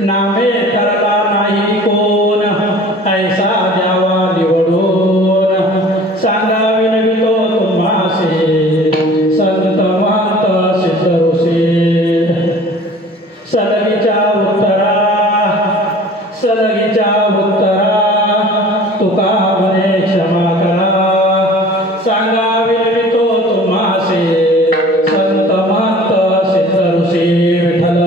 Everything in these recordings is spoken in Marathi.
नामे तरला नाही कोण ऐसा द्यावा निवडून सांगा विनवितो तुम्हासे संत महंत सिद्धऋषी सलगीच्या उत्तरा तुका म्हणे क्षमा करा सांगा विनवितो तुम्हासे संत महंत सिद्धऋषी विठ्ठल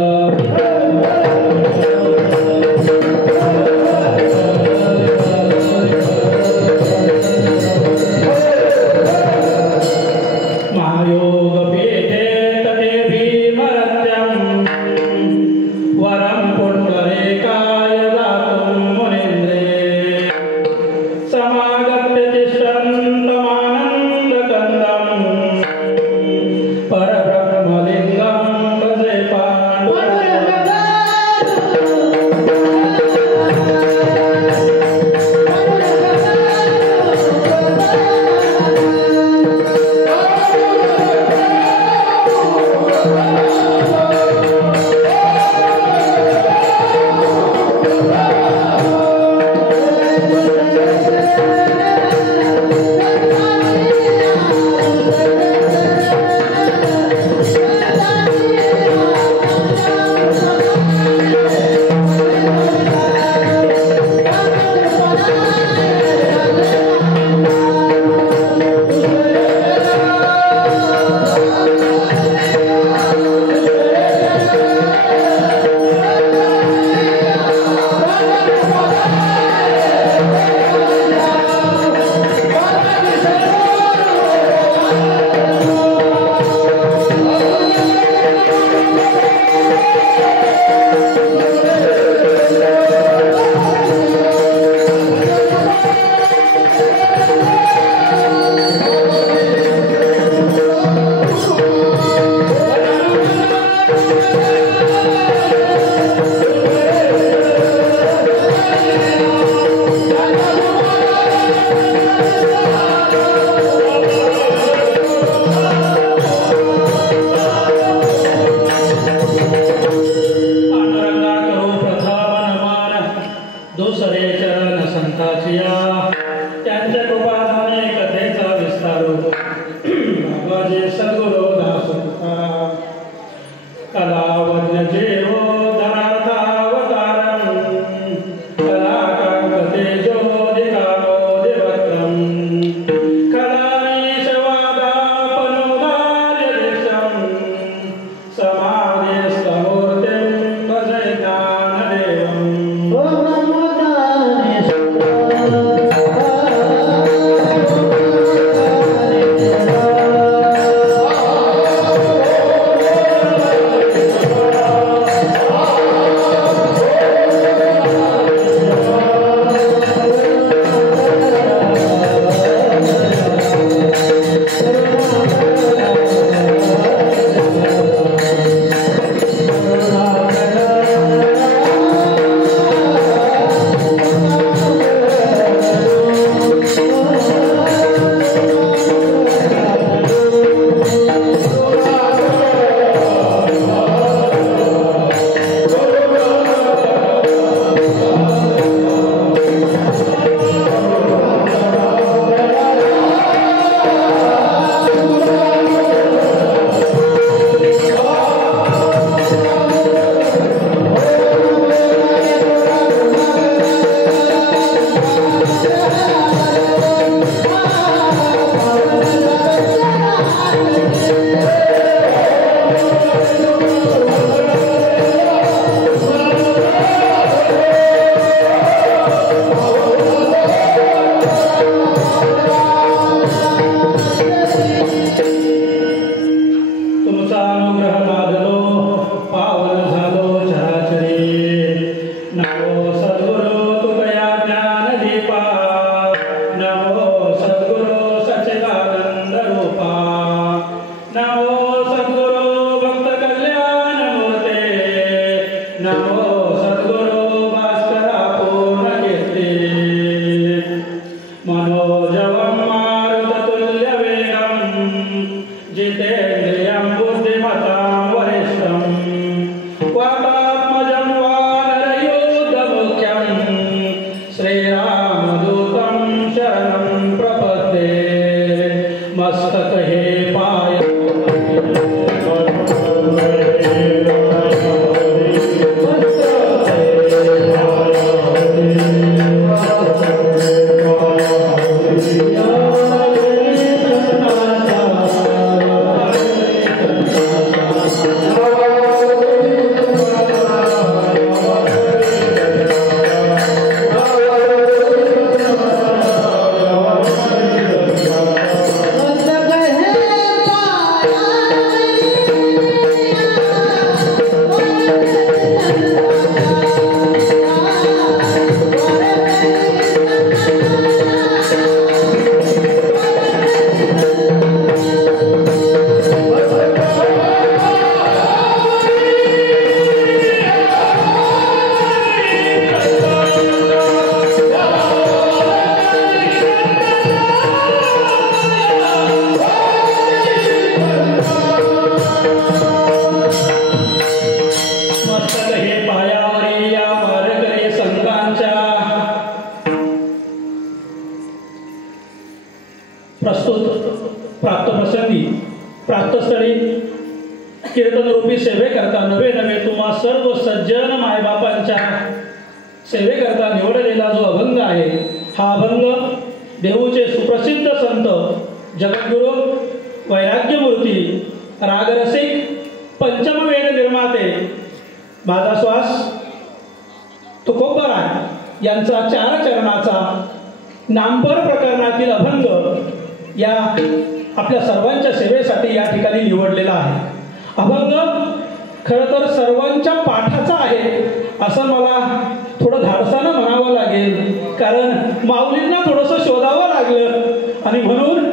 जितेन्द्रियं बुद्धिमतां वरिष्ठं वातात्मजं वानरं नव्हे नव्हे तुम्हा सर्व सज्जन मायबापांच्या सेवेकरता निवडलेला जो अभंग आहे, हा अभंग देहूचे सुप्रसिद्ध संत जगद्गुरू वैराग्यमूर्ती रागरसिक पंचमवेद निर्माते माझा श्वास तुकोबराय यांचा 4 चरणाचा नामपर प्रकरणातील अभंग या आपल्या सर्वांच्या सेवेसाठी या ठिकाणी निवडलेला आहे. अभंग खरं तर सर्वांच्या पाठाचा आहे असं मला थोडं धाडसानं म्हणावं लागेल, कारण माऊलींना थोडंसं शोधावं लागलं आणि म्हणून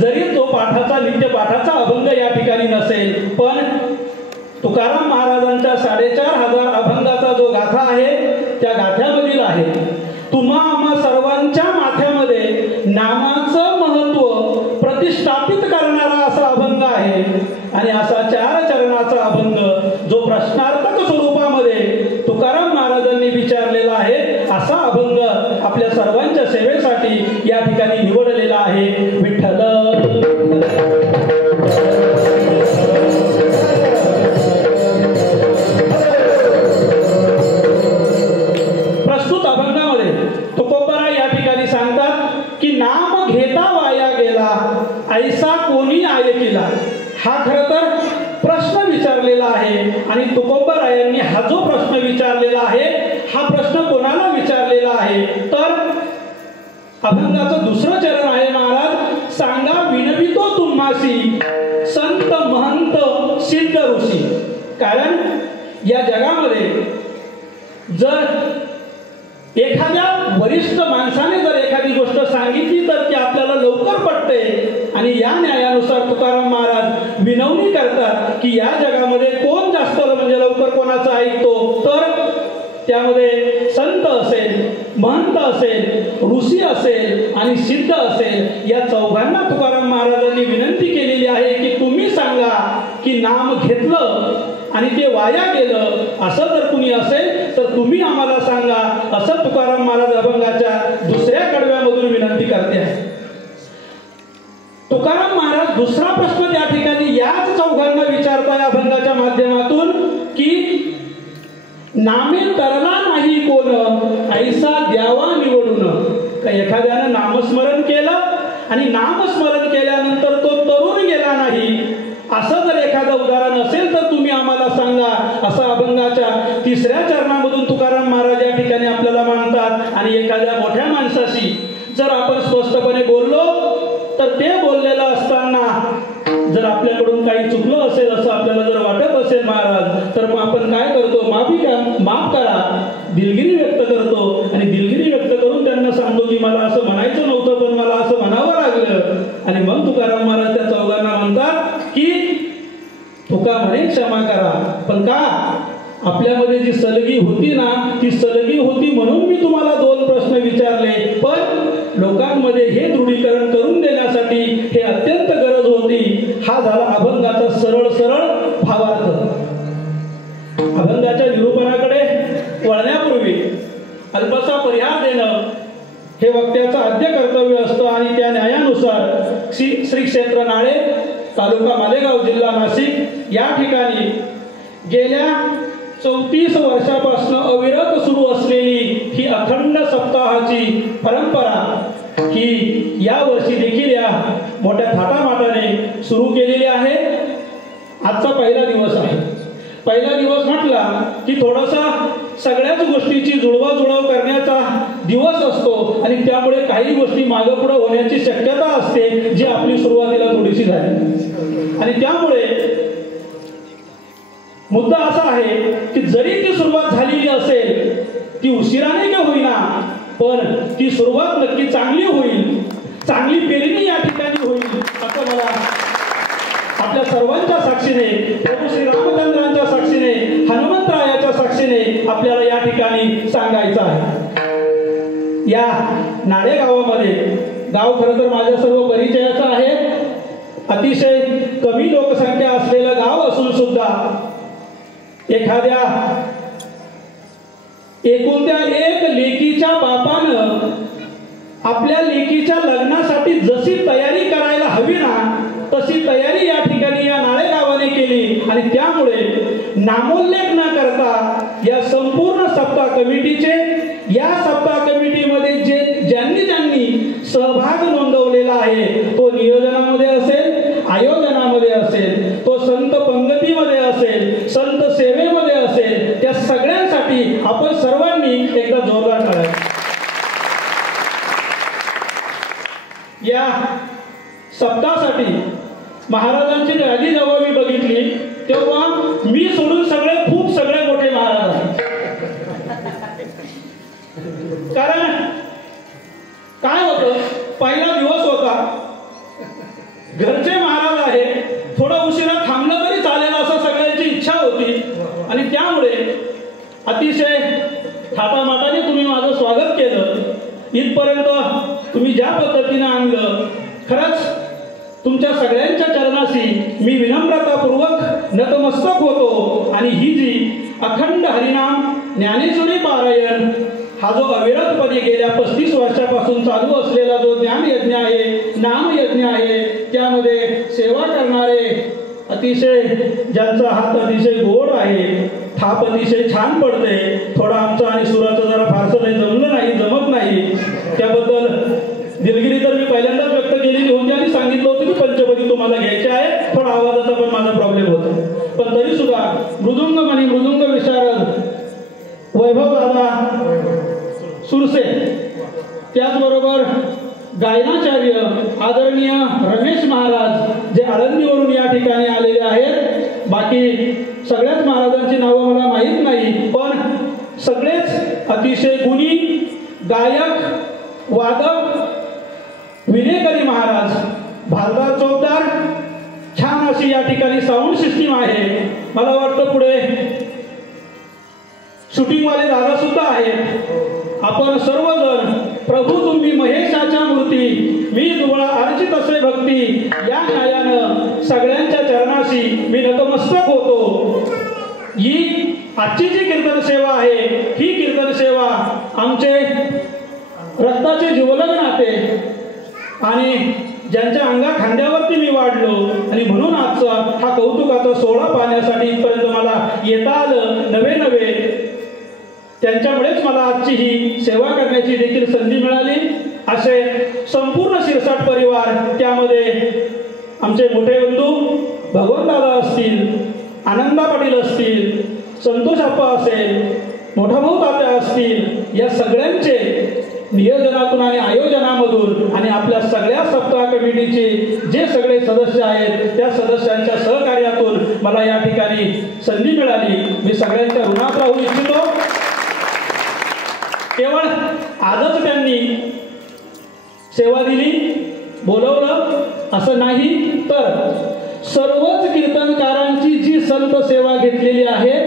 जरी तो पाठाचा नित्य पाठाचा अभंग या ठिकाणी नसेल, पण तुकाराम महाराजांच्या 4500 अभंगाचा जो गाथा आहे त्या गाथ्यामधील आहे, तुम्हा आम्हा सर्वांच्या माथ्यामध्ये नामाचं महत्व प्रतिष्ठापित करणारा असा अभंग आहे. आणि असा 4 चरणाचा अभंग जो प्रश्नार्थक स्वरूपामध्ये तुकाराम महाराजांनी विचारलेला आहे, असा अभंग आपल्या सर्वांच्या सेवेसाठी या ठिकाणी निवडलेला आहे. विठ्ठल प्रस्तुत अभंगामध्ये तुकोबरा या ठिकाणी सांगतात की नाम घेता वाया गेला ऐसा कोणी आय केला. हा खरं तर प्रश्न विचारलेला आहे आणि तुकोबरायांनी हा जो प्रश्न विचारलेला आहे, हा प्रश्न कोणाला विचारलेला आहे तर अभंगाचं 2रं चरण आहे. महाराज सांगा विनवितो तुम्हासी संत महंत सिद्ध ऋषी. कारण या जगामध्ये जर एखाद्या वरिष्ठ माणसाने जर एखादी गोष्ट सांगितली तर ती आपल्याला लवकर पटते आणि या न्यायानुसार तुकाराम महाराज विनवणी करतात की या जगामध्ये कोण जास्त म्हणजे लवकर कोणाचं ऐकतो, तर त्यामध्ये संत असेल, महंत असेल, ऋषी असेल आणि सिद्ध असेल, या चौघांना तुकाराम महाराजांनी विनंती केलेली आहे की तुम्ही सांगा की नाम घेतलं आणि ते वाया गेलं असं जर कुणी असेल तर तुम्ही आम्हाला सांगा, असं तुकाराम महाराज अभंगाच्या 2ऱ्या कडव्यामधून विनंती करते आहे. तुकाराम महाराज 2रा प्रश्न त्या ठिकाणी याच चौघांना विचारताय अभंगाच्या माध्यमातून की नामे तरला नाही कोण ऐसा द्यावा निवडून. का एखाद्यानं नामस्मरण केलं आणि नामस्मरण केल्यानंतर तो तरुण गेला नाही, असं जर एखादं उदाहरण असेल तर तुम्ही आम्हाला सांगा, असं अभंगाच्या 3ऱ्या चरणामधून तुकाराम महाराज या ठिकाणी आपल्याला मानतात. आणि एखाद्या मोठ्या माणसाशी जर आपण स्पष्टपणे बोललो तर ते बोललेलं असताना जर आपल्याकडून काही चुकलं असेल असं आपल्याला जर वाटत असेल महाराज, तर मग आपण काय करतो, माफ करा, दिलगिरी व्यक्त करतो आणि दिलगिरी व्यक्त करून त्यांना सांगतो की मला असं म्हणायचं नव्हतं पण मला असं म्हणावं लागलं. आणि मग तुकाराम महाराज त्या चौघांना म्हणतात की तुका म्हणे क्षमा करा, पण का आपल्यामध्ये जी सलगी होती ना, ती सलगी होती म्हणून मी तुम्हाला 2 प्रश्न विचारले, पण लोकांमध्ये हे दृढीकरण करून देण्यासाठी हे अत्यंत गरज होती. हा झाला अभंगाचा सरळ भावार्थ. अभंगाच्या निरूपणाकडे वळण्यापूर्वी अल्पसा परिहार देणं हे वक्त्याचं आद्य कर्तव्य असतं आणि त्या न्यायानुसार श्री क्षेत्र नाळे, तालुका मालेगाव, जिल्हा नाशिक या ठिकाणी गेल्या 34 वर्षापासून अविरत सुरू असलेली ही अखंड सप्ताहाची परंपरा ही या वर्षी देखील या मोठ्या थाटामाटाने सुरू केलेली आहे. आजचा पहिला दिवस आहे. पहिला दिवस म्हटला की थोडासा सगळ्याच गोष्टीची जुळवाजुळव करण्याचा दिवस असतो आणि त्यामुळे काही गोष्टी मागे पुढे होण्याची शक्यता असते, जी आपली सुरुवातीला थोडीशी झाली. आणि त्यामुळे मुद्दा असा आहे की जरी ती सुरुवात झालेली असेल, ती उशिराने का होईना, पण ती सुरुवात नक्की चांगली होईल, चांगली पेरणी या ठिकाणी होईल असं मला आपल्या सर्वांच्या साक्षीने, प्रभू श्री रामचंद्रांच्या साक्षीने, हनुमंतरायाच्या साक्षीने आपल्याला या ठिकाणी सांगायचं आहे. या नाडे गावामध्ये, गाव खरं तर माझ्या सर्व परिचयाचं आहे, अतिशय कमी लोकसंख्या असलेलं गाव असून सुद्धा एखाद्या एकुलत्या एक लेकीच्या बापानं आपल्या लेकीच्या लग्नासाठी जशी तयारी करायला हवी ना, तशी तयारी या ठिकाणी या नाळे गावाने केली आणि त्यामुळे नामोल्लेख न करता या संपूर्ण सप्ताह कमिटीचे, या सप्ताह कमिटीमध्ये ज्यांनी सहभाग नोंदवलेला आहे, तो नियोजनामध्ये असेल, आयोजनामध्ये असेल, तो संत पंगतीमध्ये असेल, संत सेवेमध्ये असेल, त्या सगळ्यांसाठी आपण सर्वांनी एकदा जोरदार टाळ्या. या सप्ताहासाठी महाराजांची यादी जेव्हा मी बघितली तेव्हा मी सोडून सगळे मोठे महाराज आहेत. कारण काय होतं, पहिला दिवस होता, घरचे महाराज आहे, थोडा उशिरा थांबलं तरी चालेल असं सगळ्यांची इच्छा होती. आणि त्यामुळे अतिशय थाटामाटाने तुम्ही माझं स्वागत केलं. इथपर्यंत तुम्ही ज्या पद्धतीने आणलं, खरंच तुमच्या सगळ्यांच्या चरणाशी मी विनम्रतापूर्वक नतमस्तक होतो. आणि ही जी अखंड हरिनाम ज्ञानेश्वरी पारायण हा जो अविरतपणे गेल्या 35 वर्षापासून चालू असलेला जो ज्ञान यज्ञ आहे, नाम यज्ञ आहे, त्यामध्ये सेवा करणारे अतिशय, ज्यांचा हात अतिशय गोड आहे, थाप अतिशय छान पडते. थोडा आमचा आणि सुराचं जरा फारसं काही जमत नाही, त्याबद्दल दिलगिरी तर मी पहिल्यांदाच व्यक्त केलेली होती आणि सांगितलं होतं की पंचपदी तुम्हाला घ्यायची आहे. थोडा आवाजाचा पण माझा प्रॉब्लेम होता, पण तरी सुद्धा मृदुंग विशारद वैभव दादा सुरसे, त्याचबरोबर गायनाचार्य आदरणीय रमेश महाराज जे आळंदीवरून या ठिकाणी आलेले आहेत. बाकी सगळ्याच महाराजांची नावं मला माहीत नाही, पण सगळेच अतिशय गुणी गायक, वादक, विनेकरी महाराज, भारदार चौकदार, छान अशी या ठिकाणी साऊंड सिस्टीम आहे. मला वाटतं पुढे शूटिंगवाले दादा सुद्धा आहेत. आपण सर्वजण प्रभू तुम्ही महेशाच्या मूर्ती, मी तुम्हाला अर्चित असे भक्ती, या न्यायानं सगळ्यांच्या चरणाशी मी नतमस्तक होतो. ही आजची जी कीर्तन सेवा आहे, ही कीर्तन सेवा आमचे रक्ताचे जिवलग नाते आणि ज्यांच्या अंगा खांद्यावरती मी वाढलो, आणि म्हणून आजचा हा कौतुकाचा सोहळा पाहण्यासाठी इथपर्यंत मला येता आलं. नवे त्यांच्यामुळेच मला आजची ही सेवा करण्याची देखील संधी मिळाली. असे संपूर्ण शिरसाट परिवार, त्यामध्ये आमचे मोठे बंधू भगवंतदादा असतील, आनंदा पाटील असतील, संतोष आप्पा असेल, मोठा भाऊ तात्या असतील, या सगळ्यांचे नियोजनातून आणि आयोजनामधून आणि आपल्या सगळ्या सप्ताह कमिटीचे जे सगळे सदस्य आहेत त्या सदस्यांच्या सहकार्यातून मला या ठिकाणी संधी मिळाली. मी सगळ्यांच्या ऋणात राहू इच्छितो. केवळ आजच त्यांनी सेवा दिली, बोलवलं असं नाही, तर सर्वच कीर्तनकारांची जी संत सेवा घेतलेली आहे,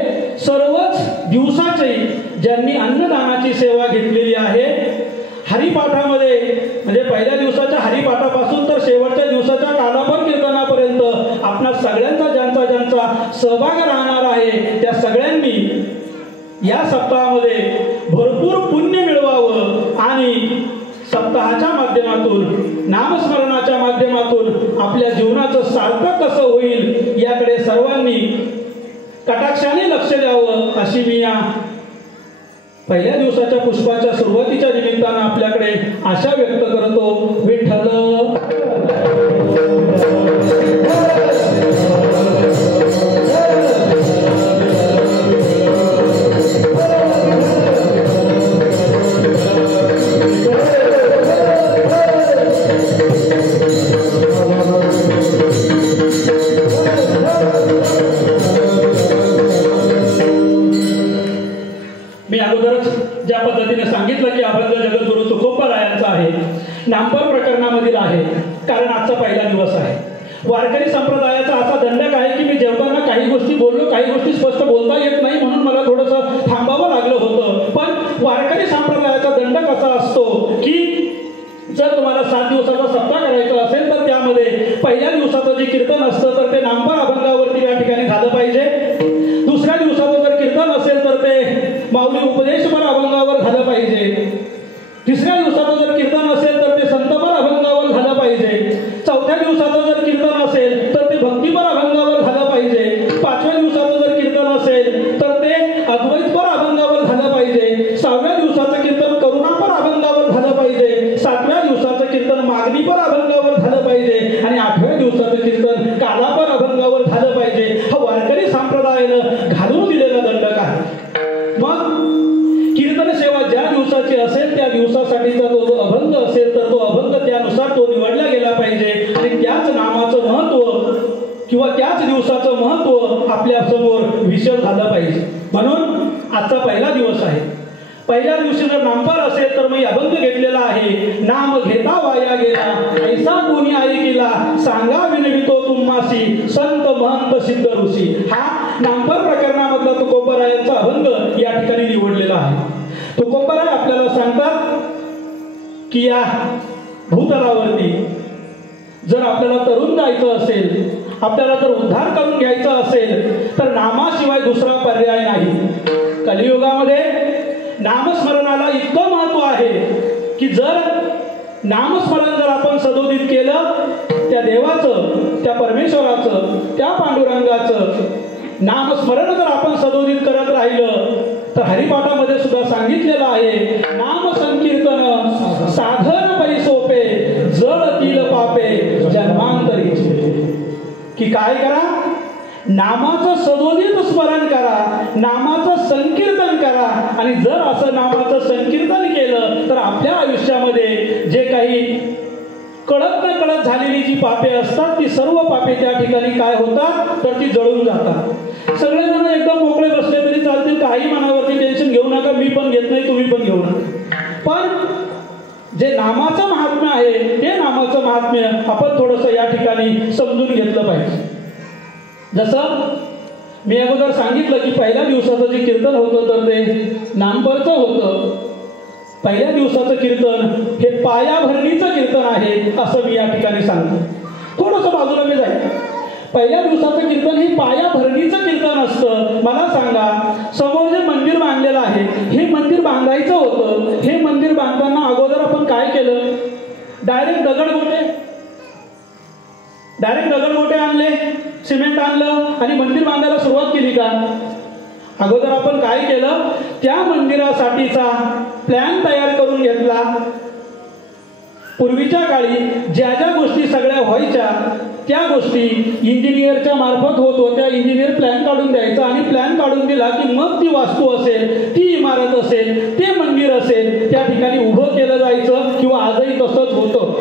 सर्वच दिवसाची ज्यांनी अन्नदानाची सेवा घेतलेली आहे, हरिपाठामध्ये म्हणजे पहिल्या दिवसाच्या हरिपाठापासून तर शेवटच्या दिवसाच्या कालाभर कीर्तनापर्यंत आपणा सगळ्यांचा ज्यांचा सहभाग राहणार आहे, त्या सगळ्यांनी या सप्ताहामध्ये भरपूर पुण्य मिळवावं आणि सप्ताहाच्या माध्यमातून, नामस्मरणाच्या माध्यमातून आपल्या जीवनाचं सार्थक कसं होईल याकडे सर्वांनी कटाक्षाने लक्ष द्यावं, अशी मी या पहिल्या दिवसाच्या पुष्पाच्या सुरुवातीच्या निमित्तानं आपल्याकडे आशा व्यक्त करतो. विठ्ठल ज्या पद्धतीने सांगितलं की अभंग जगद्गुरु तुकोबारायांचा आहे, नामपर प्रकरणामधील आहे, कारण आजचा पहिला दिवस आहे. वारकरी संप्रदायाचा असा दंडक आहे की मी जेवताना काही गोष्टी बोललो, काही गोष्टी स्पष्ट बोलता येत नाही, म्हणून मला थोडंसं थांबावं लागलं होतं. पण वारकरी संप्रदायाचा दंडक असा असतो की जर तुम्हाला 7 दिवसाचा सप्ताह करायचा असेल तर त्यामध्ये पहिल्या दिवसाचं जे कीर्तन असतं तर ते नामपर अभंगावरती या ठिकाणी झालं पाहिजे. दुसऱ्या दिवसाचं जर कीर्तन असेल तर ते माऊली उपदेशपर अभंगावर झालं पाहिजे. तिसऱ्या दिवसाचं जर कीर्तन असेल तर ते संतपर अभंगावर झालं पाहिजे. चौथ्या दिवसाचं जर कीर्तन असेल तर ते भक्तिपर अभंगावर झालं पाहिजे. 5व्या दिवसाचं जर कीर्तन असेल दिवसासाठीचा जो अभंग असेल तर तो अभंग त्यानुसार तो निवडला गेला पाहिजे आणि त्याच नामाचं महत्त्व किंवा त्याच दिवसाचं महत्त्व आपल्या समोर विशद झालं पाहिजे. म्हणून आजचा पहिला दिवस आहे. पहिल्या दिवशी जर नामपर असेल तर मी अभंग घेतलेला आहे. नाम घेता वाया गेला ऐसा कोणी ऐकिला सांगा विनवितो तुम्हासी संत महंत सिद्ध ऋषी. हा नामपर प्रकरणामधला तुकोबारायांचा अभंग या ठिकाणी निवडलेला आहे. तुकोबाराय आपल्याला सांगतात की या भूतलावरती जर आपल्याला तरुण जायचं असेल, आपल्याला जर उद्धार करून घ्यायचा असेल तर नामाशिवाय दुसरा पर्याय नाही. कलियुगामध्ये नामस्मरणाला इतकं महत्व आहे की जर नामस्मरण जर आपण सदोदित केलं, त्या देवाचं, त्या परमेश्वराचं, त्या पांडुरंगाचं नामस्मरण जर आपण सदोदित करत राहिलं तर हरिपाठामध्ये सुद्धा सांगितलेलं आहे, नाम संकीर्तन साधन पै सोपे जळतील पापे जन्मांतरीचे. की काय करा, नामाचं सदोदित स्मरण करा, नामाचं संकीर्तन करा. आणि जर असं नामाचं संकीर्तन केलं तर आपल्या आयुष्यामध्ये जे काही कळत न कळत झालेली जी पापे असतात ती सर्व पापे त्या ठिकाणी काय होतात तर ती जळून जातात. सगळेजण एकदम मोकळे बसले तरी चालतील, काही मनावरती टेन्शन घेऊ नका, मी पण घेत नाही, तुम्ही पण घेऊ नका. पण जे नामाचं महात्म्य आहे ते नामाचं महात्म्य आपण थोडंसं या ठिकाणी समजून घेतलं पाहिजे. जसं मी अगोदर सांगितलं की पहिल्या दिवसाचं जे कीर्तन होतं तर ते नामपरचं होतं. पहिल्या दिवसाचं कीर्तन हे पायाभरणीचं कीर्तन आहे असं मी या ठिकाणी सांगतो. थोडंसं बाजूला मी जाईल. पहिल्या दिवसाचं कीर्तन हे पायाभरणीचं कीर्तन असतं. मला सांगा, समोर जे मंदिर बांधलेलं आहे हे मंदिर बांधायचं होतं. हे मंदिर बांधताना अगोदर आपण काय केलं? डायरेक्ट दगडगोटे आणले, सिमेंट आणलं आणि मंदिर बांधायला सुरुवात केली का? अगोदर आपण काय केलं? त्या मंदिरासाठीचा प्लॅन तयार करून घेतला. पूर्वीच्या काळी ज्या ज्या गोष्टी सगळ्या व्हायच्या त्या गोष्टी इंजिनियरच्या मार्फत होत होत्या. इंजिनियर प्लॅन काढून द्यायचा आणि प्लॅन काढून दिला की मग ती वास्तू असेल, ती इमारत असेल, ते मंदिर असेल त्या ठिकाणी उभं केलं जायचं. किंवा आजही तसंच होतं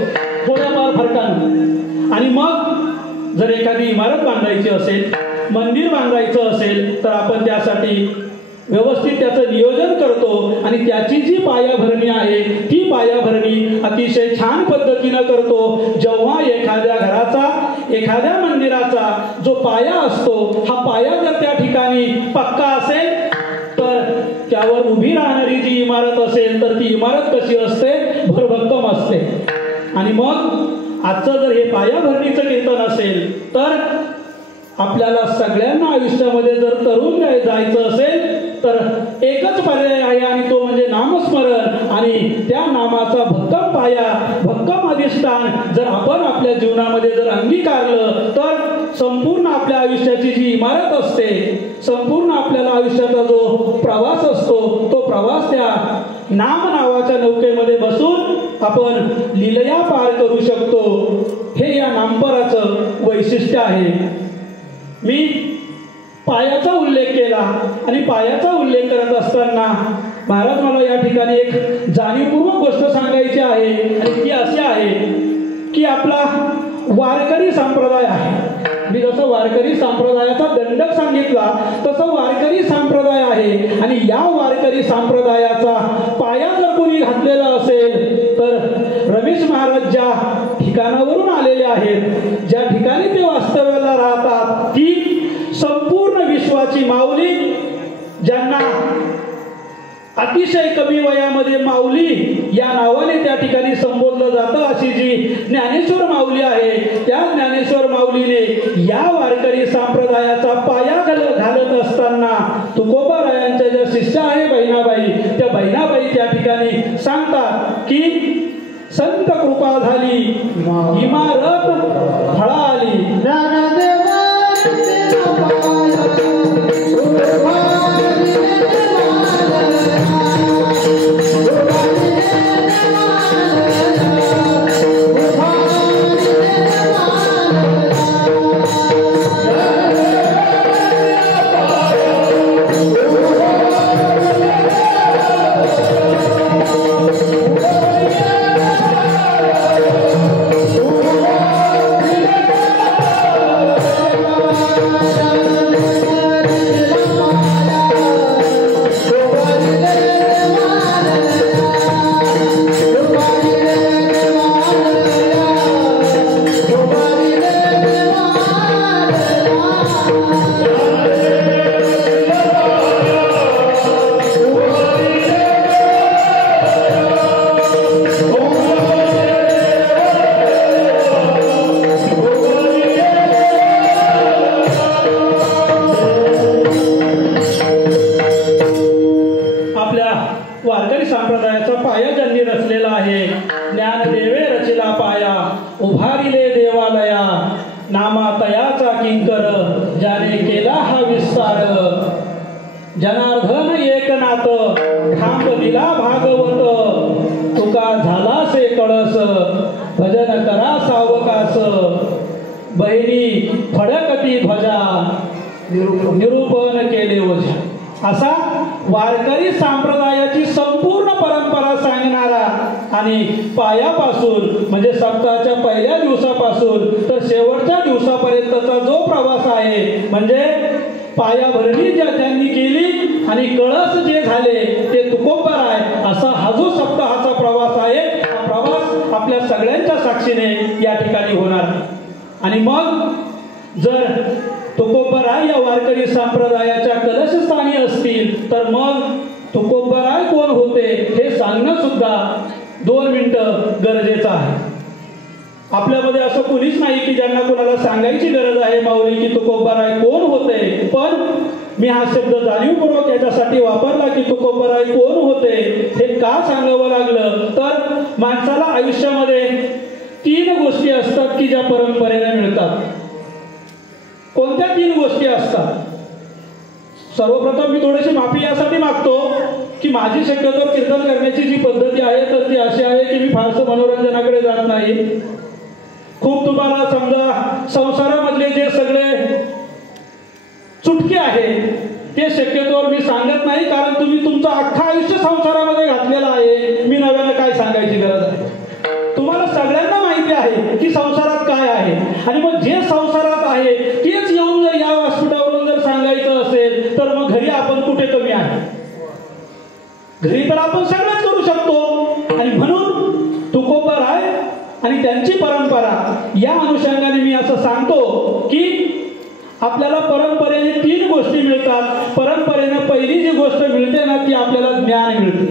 थोड्याफार फरकानं. आणि मग जर एखादी इमारत बांधायची असेल, मंदिर बांधायचं असेल तर आपण त्यासाठी व्यवस्थित त्याचं नियोजन करतो आणि त्याची जी पायाभरणी आहे ती पायाभरणी अतिशय छान पद्धतीनं करतो. जेव्हा एखाद्या घराचा, एखाद्या मंदिराचा जो पाया असतो, हा पाया जर त्या ठिकाणी पक्का असेल तर त्यावर उभी राहणारी जी इमारत असेल तर ती इमारत कशी असते? भरभक्कम असते. आणि मग आजचं जर हे पायाभरणीचं कीर्तन असेल तर आपल्याला सगळ्यांना आयुष्यामध्ये जर तरुण जायचं असेल तर एकच पर्याय आहे आणि तो म्हणजे नामस्मरण. आणि त्या नामाचा भक्कम पाया, भक्कम अधिष्ठान जर आपण आपल्या जीवनामध्ये जर अंगीकारलं तर संपूर्ण आपल्या आयुष्याची जी इमारत असते, संपूर्ण आपल्याला आयुष्याचा जो प्रवास असतो तो प्रवास त्या नाम नावाच्या नौकेमध्ये बसून आपण लीलया पार करू शकतो. हे या नामपराचं वैशिष्ट्य आहे. मी पायाचा उल्लेख केला आणि पायाचा उल्लेख करत असताना महाराज मला या ठिकाणी एक जाणीवपूर्वक गोष्ट सांगायची आहे आणि ती अशी आहे की आपला वारकरी संप्रदाय आहे. मी जसं वारकरी संप्रदायाचा दंडक सांगितला तसं वारकरी संप्रदाय आहे. आणि या वारकरी संप्रदायाचा पाया जर कोणी घातलेला असेल तर रमेश महाराज ज्या ठिकाणावरून आलेले आहेत, ज्या ठिकाणी ते वास्तव्याला राहतात, ती संपूर्ण विश्वाची माऊली, ज्यांना अतिशय कमी वयामध्ये माऊली या नावाने त्या ठिकाणी संबोधलं जातं, अशी जी ज्ञानेश्वर माऊली आहे त्या ज्ञानेश्वर माऊलीने या वारकरी संप्रदायाचा पाया घालत असताना तुकोबारायांच्या ज्या शिष्या आहे बहिणाबाई, त्या बहिणाबाई त्या ठिकाणी सांगतात की संत कृपा झाली इमारत फळाली. आपल्या वारकरी संप्रदायाचा पाया ज्यांनी रचलेला आहे, ज्ञानदेवे रचिला पाया, उभारिले देवालया, नामा तयाचा किंकर, ज्याने केला हा विस्तार, जनार्दन एकनाथ, ठाम दिला भागवत, तुका झाला से कळस, भजन करा सावकास, बहिणी फडकती ध्वजा, निरूपण केले ओझा. असा वारकरी संप्रदायाची संपूर्ण परंपरा सांगणारा आणि पायापासून म्हणजे सप्ताहाच्या पहिल्या दिवसापासून तर शेवटच्या दिवसापर्यंतचा जो प्रवास आहे, म्हणजे पायाभरणी ज्यांनी केली आणि कळस जे झाले ते तुकोबर आहे, असा हा जो सप्ताहाचा प्रवास आहे, हा प्रवास आपल्या सगळ्यांच्या साक्षीने या ठिकाणी होणार. आणि मग जर तुकोबराय या वारकरी संप्रदायाच्या कलशस्थानी असतील तर मग तुकोबराय कोण होते हे सांगणं सुद्धा 2 मिनिटं गरजेचं आहे. आपल्यामध्ये असं कुणीच नाही की ज्यांना कोणाला सांगायची गरज आहे माऊली की तुकोबराय कोण होते. पण मी हा शब्द जाणीवपूर्वक याच्यासाठी वापरला की तुकोबराय कोण होते हे का सांगावं लागलं, तर माणसाला आयुष्यामध्ये 3 गोष्टी असतात की ज्या परंपरेने मिळतात. कोणत्या 3 गोष्टी असतात? सर्वप्रथम मी थोडीशी माफी यासाठी मागतो की माझी शक्यतो कीर्तन करण्याची जी पद्धती आहे तर ती अशी आहे की मी फारसं मनोरंजनाकडे जात नाही. खूप तुम्हाला समजा संसारामधले जे सगळे चुटके आहेत ते शक्यतोवर मी सांगत नाही, कारण तुम्ही तुमचं अख्खं आयुष्य संसारामध्ये घातलेलं आहे. मी नव्यानं काय सांगायची गरज आहे. तुम्हाला सगळ्यांना माहिती आहे की संसारात काय आहे, आणि मग जे संसारात आहे तेच येऊन जर या व्यासपीठावरून जर सांगायचं असेल तर मग घरी आपण कुठे कमी आहे? घरी तर आपण सगळंच करू शकतो. आणि म्हणून तुकोबराय आणि त्यांची परंपरा या अनुषंगाने मी असं सांगतो की आपल्याला परंपरेने 3 गोष्टी मिळतात. परंपरेने पहिली जी गोष्ट मिळते ना ती आपल्याला ज्ञान मिळते.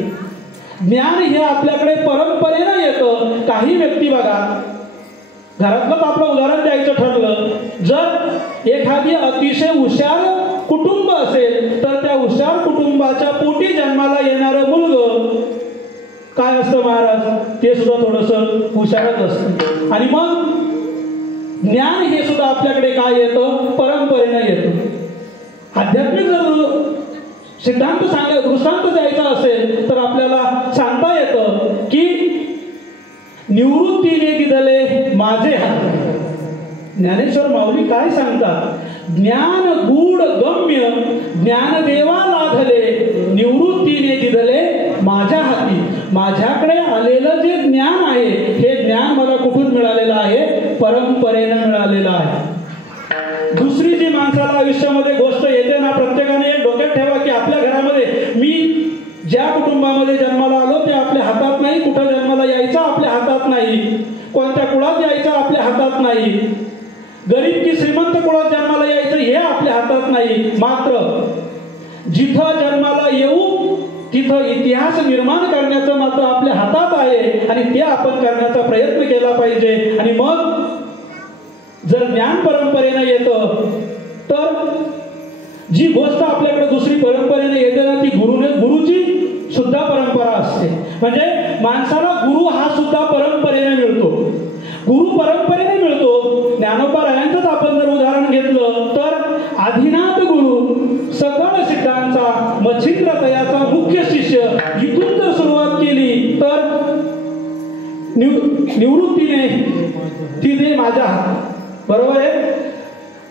ज्ञान हे आपल्याकडे परंपरेनं येतं. काही व्यक्ती बघा, घरातलंच आपलं उदाहरण द्यायचं ठरलं, जर एखादी अतिशय हुशार कुटुंब असेल तर त्या हुशार कुटुंबाच्या पोटी जन्माला येणारं मुलग काय असतं महाराज, ते सुद्धा थोडंसं हुशारच असतं. आणि मग ज्ञान हे सुद्धा आपल्याकडे काय येतं? परंपरेनं येतं. आध्यात्मिक जर सिद्धांत दृष्टांत द्यायचा असेल तर आपल्याला सांगता येतं की निवृत्तीने दिदले माझे हात. ज्ञानेश्वर माऊली काय सांगतात? ज्ञान गूढ गम्य ज्ञानदेवा लाधले, निवृत्तीने दिदले माझ्या हाती. माझ्याकडे आलेलं जे ज्ञान आहे हे ज्ञान मला कुठून मिळालेलं आहे? परंपरेनं मिळालेलं आहे. दुसरी जी माणसाला आयुष्यामध्ये गोष्ट येते ना, प्रत्येकाने एक डोक्यात ठेवा की आपल्या घरामध्ये मी ज्या कुटुंबामध्ये जन्माला आलो ते आपल्या हातात नाही, कुठं जन्माला यायचं आपल्या हातात नाही, कोणत्या कुळात यायचं आपल्या हातात नाही, गरीब की श्रीमंत कुळात जन्माला यायचं हे आपल्या हातात नाही. मात्र जिथं जन्माला येऊ तिथं इतिहास निर्माण करण्याचं मात्र आपल्या हातात आहे आणि ते आपण करण्याचा प्रयत्न केला पाहिजे. आणि मग जर ज्ञान परंपरेनं येतं तर जी गोष्ट आपल्याकडे दुसरी परंपरेने येते ना ती गुरुची सुद्धा परंपरा असते. म्हणजे माणसाला गुरु हा सुद्धा परंपरेने मिळतो. गुरु परंपरेने मिळतो. ज्ञानोबारायांचंच आपण जर उदाहरण घेतलं तर आदिनाथ गुरु सकळ सिद्धांचा मच्छिंद्र तयाचा मुख्य शिष्य, इथून जर सुरुवात केली तर निवृत्तीने तिथे माझ्या हात. बरोबर आहे.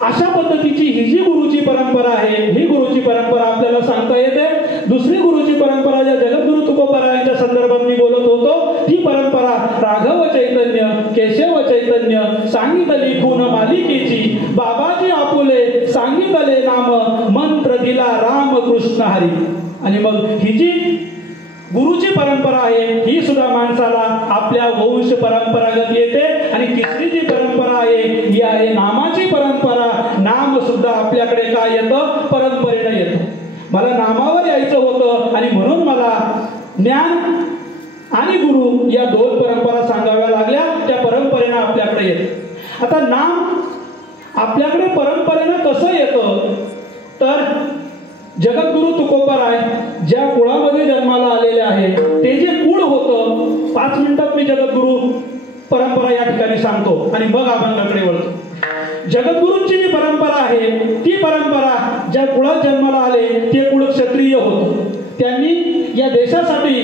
अशा पद्धतीची ही जी गुरुची परंपरा आहे ही गुरुची परंपरा आपल्याला सांगता येते. दुसरी गुरुची परंपरा ज्या जगद्गुरु तुकोबरायांच्या संदर्भात मी बोलत होतो ती परंपरा राघव चैतन्य केशव चैतन्य सांगितली खून मालिकेची, बाबाजी आपुले सांगितले नाम, मंत्र दिला राम कृष्ण हरी. आणि मग ही जी गुरुची परंपरा आहे ही सुद्धा माणसाला आपल्या वंश परंपरागत येते. आणि तिसरी जी परंपरा आहे ही आहे नामाची परंपरा. नाम सुद्धा आपल्याकडे काय येतं? परंपरेनं येतं. मला नामावर यायचं होतं आणि म्हणून मला ज्ञान आणि गुरु या 2 परंपरा सांगाव्या लागल्या. त्या परंपरेनं आपल्याकडे येतं. आता नाम आपल्याकडे परंपरेनं कसं येतं तर जगद्गुरु तुकोबाराय ज्या कुळामध्ये जन्माला आलेले आहे ते जे कुळ होतं, 5 मिनिटात मी जगद्गुरु परंपरा या ठिकाणी सांगतो आणि मग अभंगाकडे वळतो. जगद्गुरूंची जी परंपरा आहे ती परंपरा ज्या कुळात जन्माला आले ते कुळ क्षत्रिय होतं. त्यांनी या देशासाठी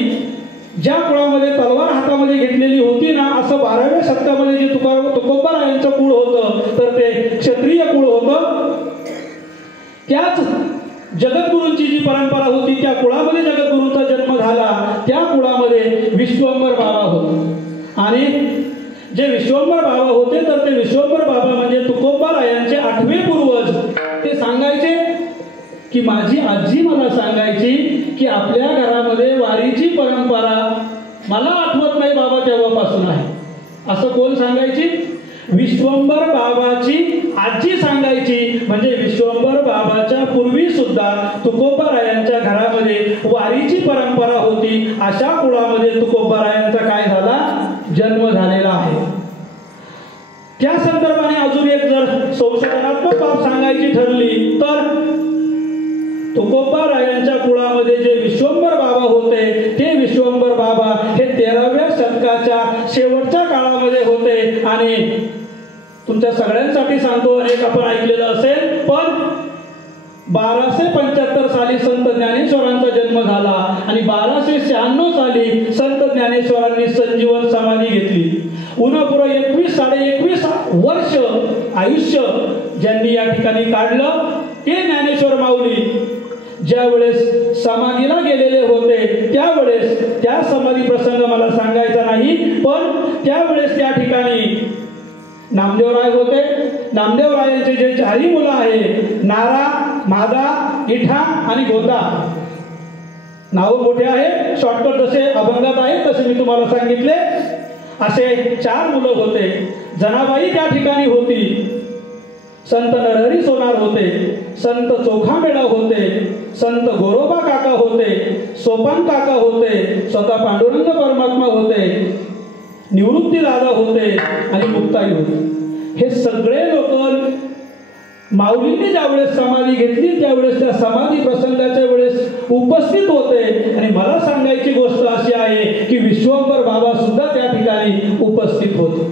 ज्या कुळामध्ये तलवार हातामध्ये घेतलेली होती ना, असं 12व्या शतकामध्ये जे तुकोबारायांचं कुळ होतं तर ते क्षत्रिय कुळ होतं. त्याच जगद्गुरूंची जी परंपरा होती त्या कुळामध्ये जगद्गुरूंचा जन्म झाला. त्या कुळामध्ये विश्वंभर बाबा होते आणि जे विश्वंभर बाबा होते तर ते विश्वंभर बाबा म्हणजे तुकोबारायांचे 8वे पूर्वज. ते सांगायचे की माझी आजी मला सांगायची की आपल्या घरामध्ये वारीची परंपरा मला आठवत नाही बाबा तेव्हापासून आहे. असं कोण सांगायची? विश्वंभर बाबाची आजी सांगायची. म्हणजे विश्वंभर बाबाच्या पूर्वी सुद्धा तुकोबारायांच्या घरामध्ये वारीची परंपरा होती. अशा कुळामध्ये तुकोबारायांचा काय झाला? जन्म झालेला आहे. त्या संदर्भाने अजून एक जर संशोधनात्मक बाब सांगायची ठरली तर तुकोबारायांच्या कुळामध्ये जे विश्वंभर बाबा होते ते विश्वंभर बाबा हे 13व्या शतकाच्या शेवटच्या काळामध्ये होते. आणि तुमच्या सगळ्यांसाठी सांगतो, अनेक आपण ऐकलेलं असेल, पण 1275 साली संत ज्ञानेश्वरांचा जन्म झाला आणि 1296 साली संत ज्ञानेश्वरांनी संजीवन समाधी घेतली. उन्हापुरं 21-21.5 वर्ष आयुष्य ज्यांनी या ठिकाणी काढलं ते ज्ञानेश्वर माऊली ज्या वेळेस समाधीला गेलेले होते त्यावेळेस त्या समाधी प्रसंग मला सांगायचा नाही, पण त्यावेळेस त्या ठिकाणी नामदेवराय होते. नामदेवरायांचे जे 4 मुलं आहे, नारा, मादा, इठा आणि गोदा, नाव मोठे आहे, शॉर्टकट जसे अभंगात आहे तसे मी तुम्हाला सांगितले. असे 4 मुलं होते. जनाबाई त्या ठिकाणी होती, संत नरहरी सोनार होते, संत चोखामेळा होते, संत गोरोबा काका होते, सोपान काका होते, स्वतः पांडुरंग परमात्मा होते, निवृत्ती दादा होते आणि मुक्ताई होते. हे सगळे लोक माऊलींनी ज्यावेळेस समाधी घेतली त्यावेळेस त्या समाधी प्रसंगाच्या वेळेस उपस्थित होते. आणि मला सांगायची गोष्ट अशी आहे की विश्वंभर बाबा सुद्धा त्या ठिकाणी उपस्थित होते.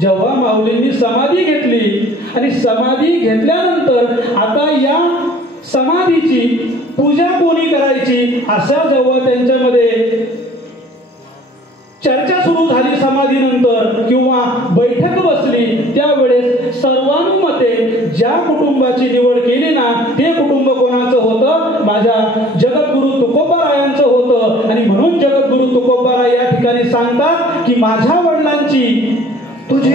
जेव्हा माऊलींनी समाधी घेतली आणि समाधी घेतल्यानंतर आता या समाधीची पूजा कोणी करायची असा जेव्हा त्यांच्यामध्ये चर्चा सुरू झाली समाधीनंतर किंवा बैठक बसली त्यावेळेस सर्वांमध्ये ज्या कुटुंबाची निवड केली ना ते कुटुंब कोणाचं होतं? माझ्या जगद्गुरु तुकोबारायांचं होतं. आणि म्हणून जगद्गुरु तुकोबाराय या ठिकाणी सांगतात की माझ्या वडिलांची तुझी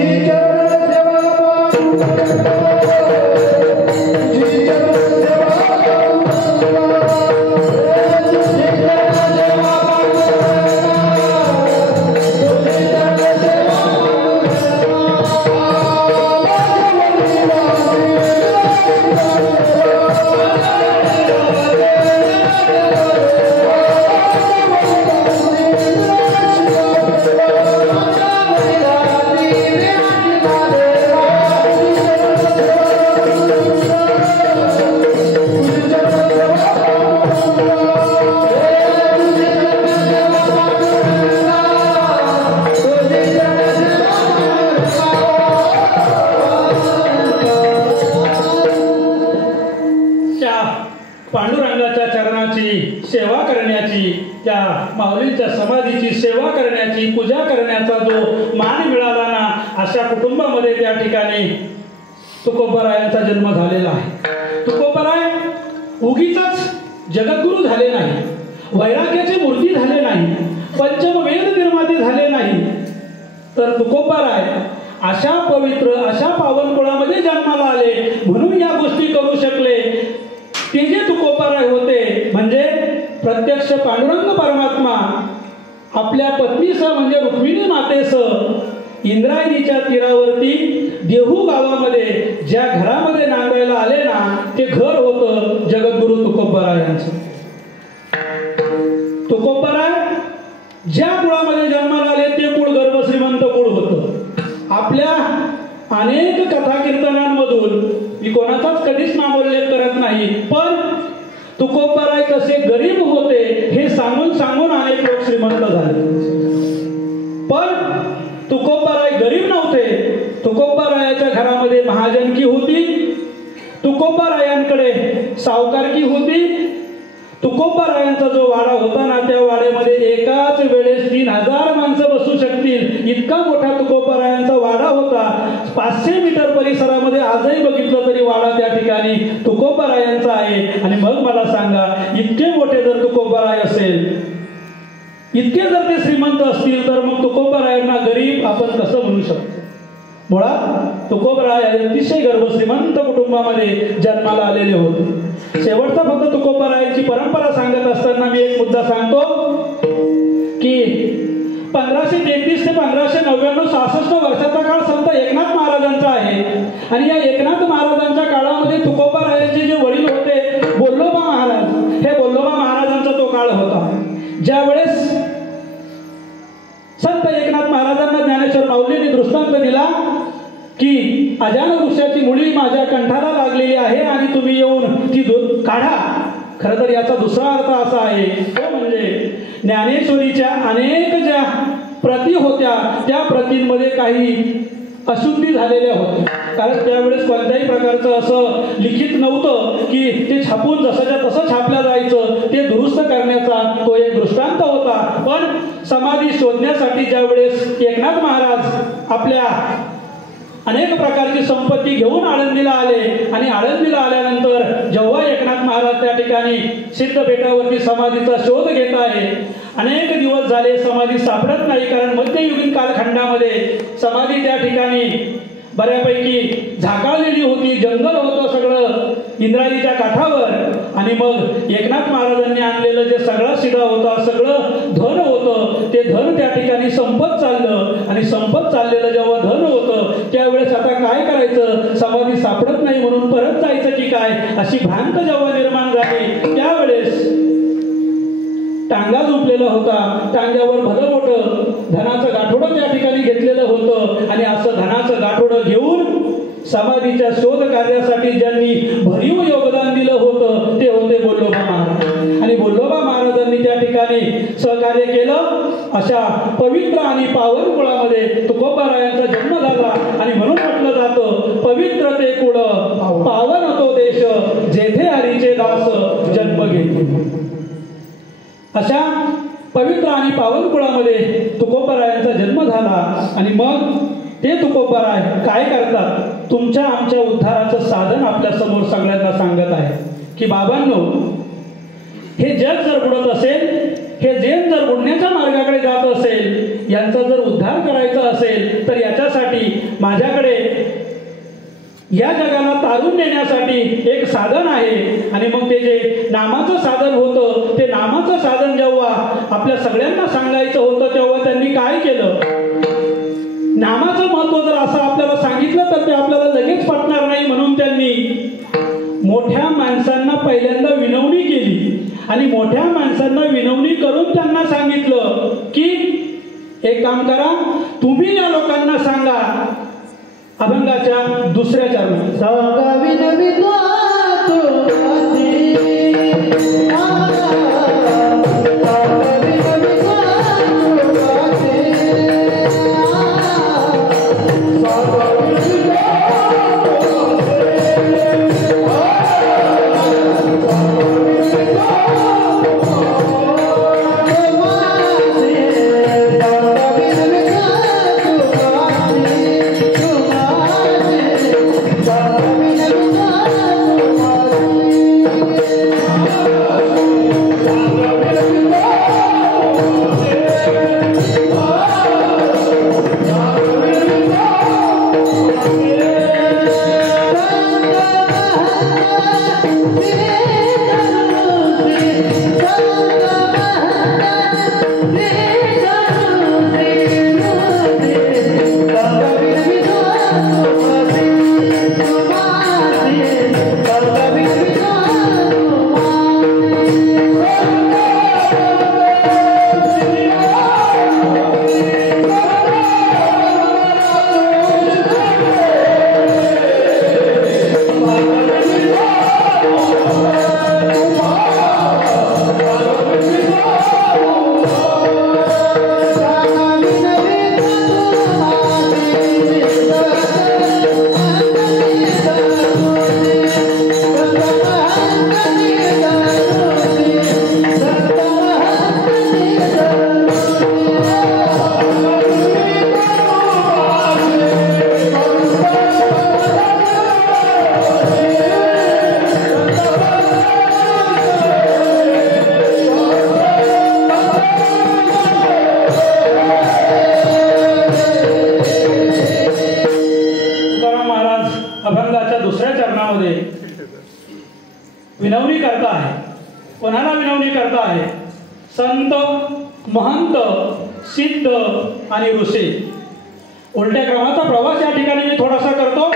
सेवा करण्याची, त्या माऊलींच्या समाधीची सेवा करण्याची, पूजा करण्याचा जो मान मिळाला ना अशा कुटुंबामध्ये त्या ठिकाणी तुकोबारायांचा जन्म झालेला आहे. तुकोबाराय उगीचच जगद्गुरु झाले नाही, वैराग्याची मूर्ती झाले नाही, पंचमवेद निर्माते झाले नाही, तर तुकोबाराय अशा पवित्र अशा पावन कुळामध्ये जन्माला आले म्हणून या गोष्टी करू शकले. ते जे तुकोबाराय होते म्हणजे प्रत्यक्ष पांडुरंग परमात्मा आपल्या पत्नीसह म्हणजे रुक्मिणी मातेसह इंद्रायणीच्या तीरावरती देहू गावामध्ये ज्या घरामध्ये नांदायला आले ना ते घर होतं जगद्गुरु तुकोबारायांचं. तुकोबाराय ज्या कुळामध्ये जन्माला आले ते कुळ गर्भश्रीमंत कुळ होतं. आपल्या अनेक कथा कीर्तनांमधून मी कोणाचाच कधीच नामोल्लेख करत नाही, पण तुकोबाराय कसे गरीब होते हे सांगून सांगून अनेक लोक श्रीमंत झाले. पण तुकोबाराय गरीब नव्हते. तुकोबारायाच्या घरामध्ये महाजनकी होती. तुकोबारायांकडे सावकारकी होती. तुकोबारायांचा जो वाडा होता ना, त्या वाड्यामध्ये एकाच वेळेस 3000 माणसं बसू शकतील इतका मोठा तुकोबारायांचा वाडा होता. 500 मीटर परिसरामध्ये आजही बघितलं तरी वाडा त्या ठिकाणी तुकोबारायांचा आहे. आणि मग मला सांगा, इतके मोठे जर तुकोबाराय असेल, इतके जर ते श्रीमंत असतील, तर मग तुकोबारायांना गरीब आपण कसं म्हणू शकतो? मुळात तुकोबाराय अतिशय श्रीमंत कुटुंबामध्ये जन्माला आलेले होते. शेवटचा फक्त तुकोबारायांची परंपरा सांगत असताना मी एक मुद्दा सांगतो की 1533 ते 1599 66 वर्षाचा काळ संत एकनाथ महाराजांचा आहे. आणि या एकनाथ महाराजांच्या काळामध्ये तुकोबारायांचे जे वडील होते बोल्लोबा महाराज, हे बोल्लोबा महाराजांचा तो काळ होता. ज्यावेळेस संत एकनाथ महाराजांना ज्ञानेश्वर माऊलींनी दृष्टांत दिला की अजान वृक्षाची मुळी माझ्या कंठाला लागलेली आहे आणि तुम्ही येऊन ती काढा. खरं तर याचा दुसरा अर्थ असा आहे, तो म्हणजे ज्ञानेश्वरीच्या अनेक ज्या प्रती होत्या त्या प्रतींमध्ये काही अशुद्धी झालेल्या होत्या. कारण त्यावेळेस कोणत्याही प्रकारचं असं लिखित नव्हतं की ते छापून जसंच्या तसं छापलं जायचं. ते दुरुस्त करण्याचा तो एक दृष्टांत होता. पण समाधी शोधण्यासाठी ज्यावेळेस एकनाथ महाराज आपल्या अनेक प्रकारची संपत्ती घेऊन आळंदीला आले आणि आळंदीला आल्यानंतर जेव्हा एकनाथ महाराज त्या ठिकाणी सिद्ध बेटावरती समाधीचा शोध घेत आहे, अनेक दिवस झाले समाधी सापडत नाही. कारण मध्ययुगीन कालखंडामध्ये समाधी त्या ठिकाणी बऱ्यापैकी झाकाळलेली होती, जंगल होतं सगळं इंद्रायणीच्या काठावर. आणि मग एकनाथ महाराजांनी आणलेलं जे सगळा शिडा होता, सगळं धन होतं, ते धन त्या ठिकाणी संपत चाललं. आणि संपत चाललेलं जेव्हा धन होतं त्यावेळेस आता काय करायचं, समाधी सापडत नाही म्हणून परत जायचं की काय, अशी भ्रांत जेव्हा निर्माण झाली त्यावेळेस टांगा झोपलेला होता. टांग्यावर भलं मोठं धनाचं गाठोडं त्या ठिकाणी घेतलेलं होतं. आणि असं धनाचं गाठोडं घेऊन समाधीच्या शोध कार्यासाठी ज्यांनी भरीव योगदान दिलं होतं ते होते बोल्लोबा महाराज. आणि बोल्लोबा महाराजांनी त्या ठिकाणी सहकार्य केलं. अशा पवित्र आणि पावन कुळामध्ये तुकोबारायांचा जन्म झाला. आणि म्हणून म्हटलं जातं, पवित्र ते कुळ पावन तो देश, जेथे हरीचे दास जन्म घेते. अशा पवित्र आणि पावन कुळामध्ये तुकोबारायांचा जन्म झाला. आणि मग ते तुकोबाराय काय करतात, तुमच्या आमच्या उद्धाराचं साधन आपल्या समोर सगळ्यांना सांगत आहे की बाबांनो, हे जग जर बुडत असेल, हे जग जर बुडण्याच्या मार्गाकडे जात असेल, यांचा जर उद्धार करायचा असेल तर याच्यासाठी माझ्याकडे या जगाला तारून नेण्यासाठी एक साधन आहे. आणि मग ते जे नामाचं साधन होतं, ते नामाचं साधन जेव्हा आपल्या सगळ्यांना सांगायचं होतं तेव्हा त्यांनी काय केलं, नामाचं महत्व जर असं आपल्याला सांगितलं तर ते आपल्याला लगेच पटणार नाही. म्हणून त्यांनी मोठ्या माणसांना पहिल्यांदा विनवणी केली. आणि मोठ्या माणसांना विनवणी करून त्यांना सांगितलं की एक काम करा, तुम्ही या लोकांना सांगा. अभंगाच्या दुसऱ्या चरणात Thank you. विनवणी करता आहे. संत, महंत, सिद्ध आणि ऋषी. उलट्या क्रमाचा प्रवास या ठिकाणी मी थोडासा करतो.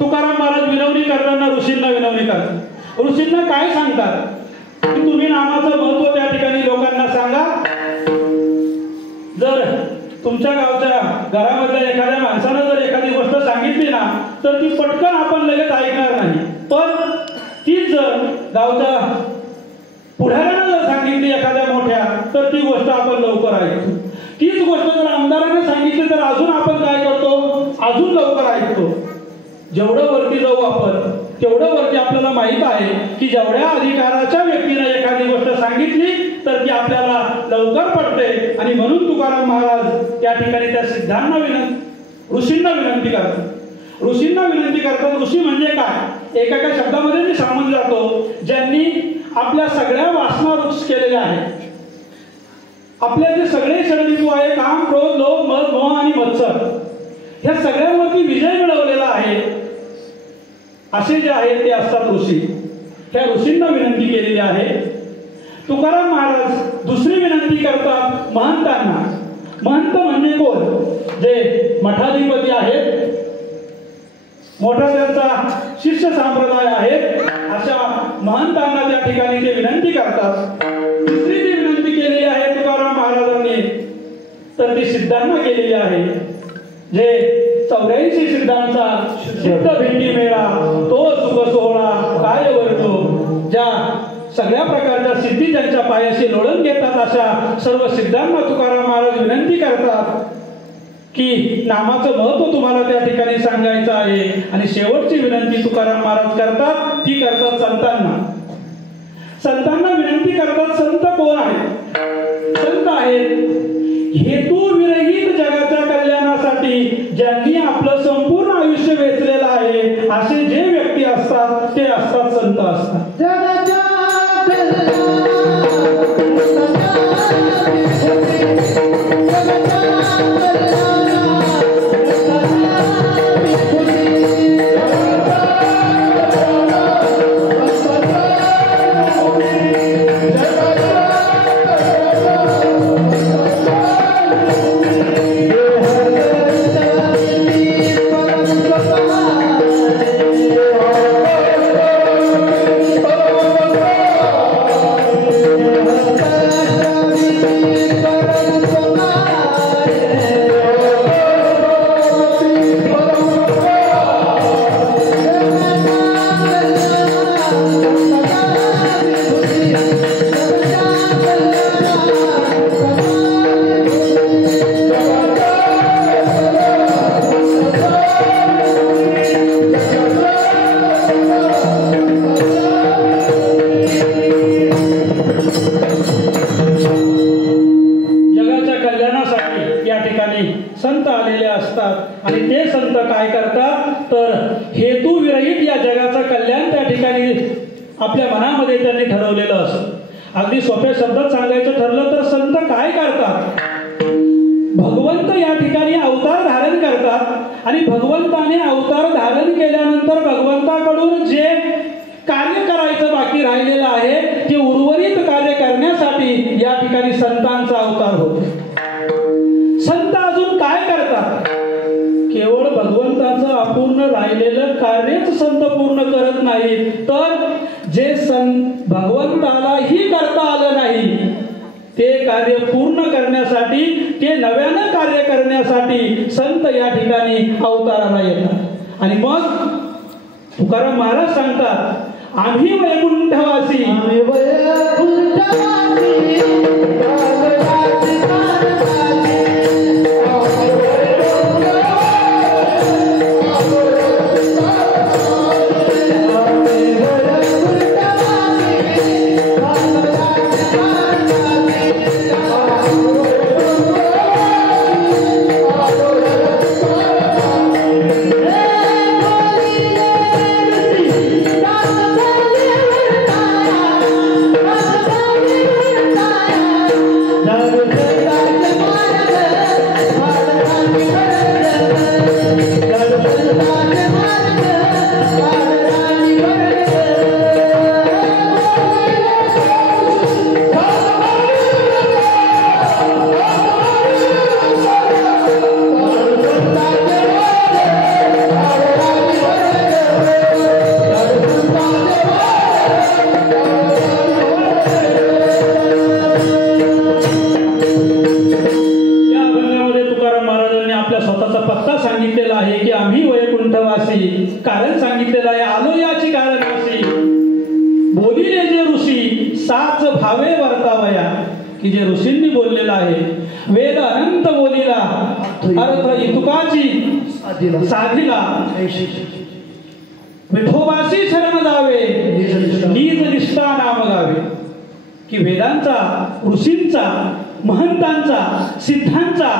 तुकाराम महाराज विनवणी करताना ऋषींना विनवणी करतात. ऋषींना काय सांगतात की तुम्ही नामाचं महत्व त्या ठिकाणी लोकांना सांगा. जर तुमच्या गावच्या घरामधल्या एखाद्या माणसानं जर एखादी गोष्ट सांगितली ना तर ती पटकन आपण लगेच ऐकणार नाही. पण तीच जर गावच्या पुढाऱ्यानं जर सांगितली एखाद्या मोठ्या तर ती गोष्ट आपण लवकर ऐकतो. तीच गोष्ट जर आमदाराने सांगितली तर अजून आपण काय करतो, अजून लवकर ऐकतो. जेवढं वरती जाऊ आपण तेवढं वरती आपल्याला माहित आहे की जेवढ्या अधिकाराच्या व्यक्तीने एखादी गोष्ट सांगितली तर ती आपल्याला लवकर पडते. आणि म्हणून तुकाराम महाराज या ठिकाणी त्या सिद्धांना ऋषींना विनंती करतात. ऋषींना विनंती करतात. ऋषी म्हणजे काय, एका शब्दामध्ये मी सांगून जातो. ज्यांनी आपल्या सगळ्या वासना वृक्ष केलेल्या आहेत. आपले जे सगळे षडरिपू आहे, काम, क्रोध, लोभ, मद, मोह आणि मत्सर, ह्या सगळ्यांवरती विजय मिळवलेला आहे. असे जे आहेत ते असतात ऋषी. त्या ऋषींना विनंती केलेली आहे. तुकाराम महाराज दुसरी विनंती करतात महंतांना. महंत म्हणजे कोण, जे मठाधिपती आहेत, मोठा त्यांचा शिष्य संप्रदाय आहे, अशा महंतांना त्या ठिकाणी ते विनंती करतात. दुसरी जी विनंती केलेली आहे तुकाराम महाराजांनी तर ती सिद्धांना केलेली आहे. जे 84 सिद्धांचा सिद्ध भेटी मेळा तो सुख सोहळा काय वरतो. ज्या सगळ्या प्रकारच्या सिद्धी त्यांच्या पायाशी लोळण घेतात अशा सर्व सिद्धांना तुकाराम महाराज विनंती करतात की नामाचं महत्व तुम्हाला त्या ठिकाणी सांगायचं आहे. आणि शेवटची विनंती तुकाराम महाराज करतात ती करतात संतांना. संतांना विनंती करतात. संत कोण आहेत? संत आहेत हेतू विरहित जगाच्या कल्याणासाठी ज्यांनी आपलं संपूर्ण आयुष्य वेचलेलं आहे असे जे व्यक्ती असतात ते असतात संत असतात. संत आलेले असतात आणि ते संत काय करतात तर हेतू विरहित या जगाचं कल्याण त्या ठिकाणी आपल्या मनामध्ये त्यांनी ठरवलेलं असतं. अगदी सोप्या शब्दात सांगायचं ठरलं तर संत काय करतात, भगवंत या ठिकाणी अवतार धारण करतात आणि भगवंताने अवतार धारण केल्यानंतर भगवंताकडून जे कार्य करायचं बाकी राहिलेलं आहे ते उर्वरित कार्य करण्यासाठी या ठिकाणी संतांचा अवतार होतो. संत अजून काय करतात, केवळ भगवंताचं अपूर्ण राहिलेलं कार्यच संत पूर्ण करत नाही, तर जे भगवंतालाही करता आलं नाही ते कार्य पूर्ण करण्यासाठी, ते नव्यानं कार्य करण्यासाठी संत या ठिकाणी अवताराला येतात. आणि मग तुकाराम महाराज सांगतात, आम्ही वैकुंठवासी, आम्ही वैकुंठवासी ऋषींनी बोललेला आहे. वेद अनंत बोलीला अर्थ इतुकाची साधिला विठोबाशी शरण जावे नीज निष्ठा नाम गावे. की वेदांचा, ऋषींचा, महंतांचा, सिद्धांचा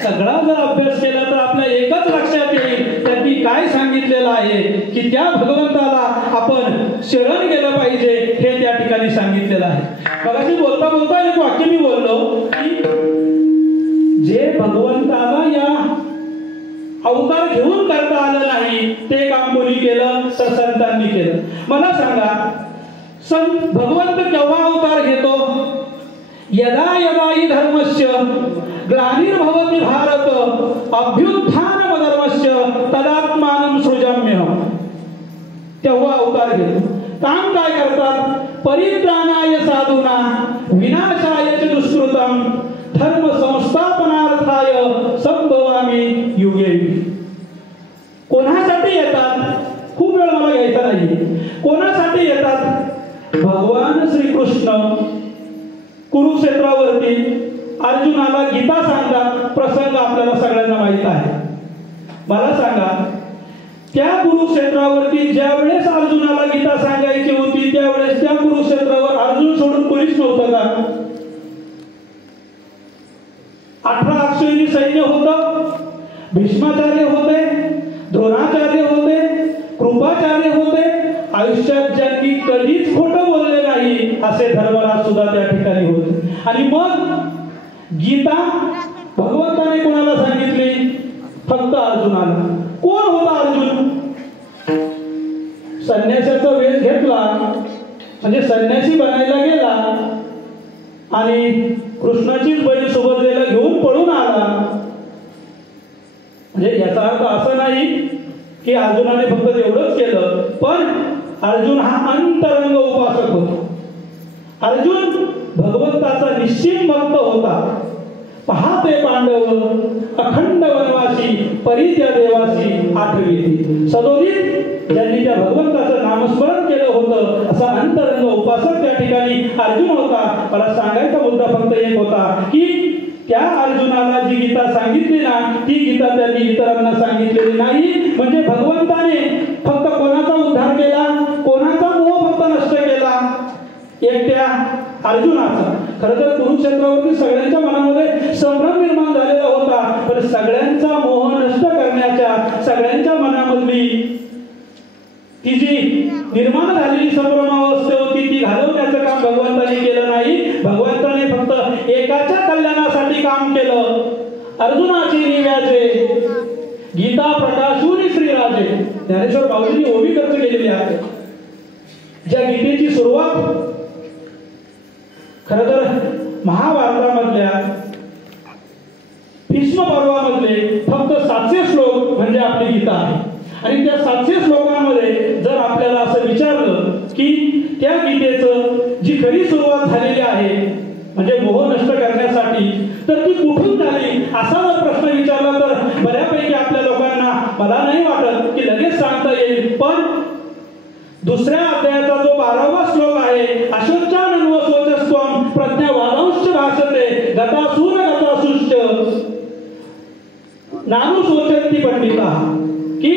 सगळा जर अभ्यास केला तर आपल्या एकच लक्षात येईल त्यांनी काय सांगितलेलं आहे की त्या भगवंताला आपण शरण गेलं पाहिजे हे त्या ठिकाणी सांगितलेलं आहे. मगाशी बोलता बोलता एक वाक्य मी बोललो की जे भगवंताला या अवतार घेऊन करता आलं नाही ते काम कोणी केलं तर संतांनी केलं. मला सांगा संत भगवंत केव्हा अवतार घेतो? यदा यदा हि धर्मस्य ग्लानिर्भवति भारत अभ्युत्थानमधर्मस्य तदात्मानं सृजाम्यहम्. तेव्हा अवतार घेतो. काम काय करतात? परित्राणाय साधूना विनाशाय च दुष्कृतम धर्म संस्थापनार्थाय संभवामि युगे. कोणासाठी येतात? खूप वेळ मला घ्यायचा नाही. कोणासाठी येतात? भगवान श्रीकृष्ण कुरुक्षेत्रावरती अर्जुनाला गीता सांगतात. प्रसंग आपल्याला सगळ्यांना माहित आहे. मला सांगा त्या कुरुक्षेत्रावरती ज्या वेळेस अर्जुनाला गीता सांगायची होती त्यावेळेस त्या कुरुक्षेत्रावर अर्जुन सोडून कोणीच नव्हतं का? 18 अक्षौहिणी सैन्य होतं. भीष्माचार्य होते, द्रोणाचार्य होते, कृपाचार्य होते. आयुष्यात ज्यांनी कधीच खोटं बोलले नाही असे धर्मराज सुद्धा त्या ठिकाणी होते. आणि मग गीता भगवंताने कोणाला सांगितली? फक्त अर्जुनाला. कोण होता अर्जुन? संन्यासाचा वेश घेतला म्हणजे संन्यासी बनायला गेला आणि कृष्णाचीच बहीण सुभद्रेला घेऊन पळून आला. म्हणजे याचा अर्थ असा नाही की अर्जुनाने फक्त एवढंच केलं, पण अर्जुन हा अंतरंग उपासक होता. अर्जुन भगवंताचा निश्चित भक्त होता. पहाते पांडव अखंड वनवासी परित्या देवासी आठवीती. सदोदित ज्यांनी त्या भगवंताचं नामस्मरण केलं होतं असा अंतरंग उपासक त्या ठिकाणी अर्जुन होता. मला सांगायचा मुद्दा फक्त एक होता की त्या अर्जुनाला जी गीता सांगितली ना ती गीता त्यांनी इतरांना सांगितलेली नाही. म्हणजे भगवंताने फक्त कोणाचा उद्धार केला? कोणाचा मोह फक्त नष्ट केला? एकट्या अर्जुनाचा. खरं तर कुरुक्षेत्रावरती सगळ्यांच्या मनामध्ये संभ्रम निर्माण झालेला होता, पण सगळ्यांचा मोह नष्ट करण्याच्या सगळ्यांच्या मनामधली ती जी निर्माण झालेली संभ्रमावस्था होती ती घालवण्याचं काम भगवंताने केलं नाही. भगवंताने फक्त एकाच्या कल्याणासाठी काम केलं. अर्जुनाची निव्याचे गीता प्रकाशून श्रीराजे. ज्ञानेश्वर माऊलींनी ओवी खर्च केलेली आहे. ज्या गीतेची सुरुवात खरं तर महाभारतामधल्या भीष्म पर्वामधले फक्त 700 श्लोक म्हणजे आपली गीता आहे. आणि त्या 700 श्लोकांमध्ये जर आपल्याला असं विचारलं की त्या गीतेचं जी खरी सुरुवात झालेली आहे म्हणजे मोह नष्ट करण्यासाठी तर ती कुठून झाली असा जर प्रश्न विचारला तर बऱ्यापैकी आपल्या लोकांना मला नाही वाटत की लगेच सांगता येईल. पण दुसऱ्या अध्यायाचा जो 12वा श्लोक आहे अशोचानन्वसोचस्त्वं प्रज्ञावादांश्च भाषते गतासून गतासूश्च नानुशोचन्ति पंडिताः. की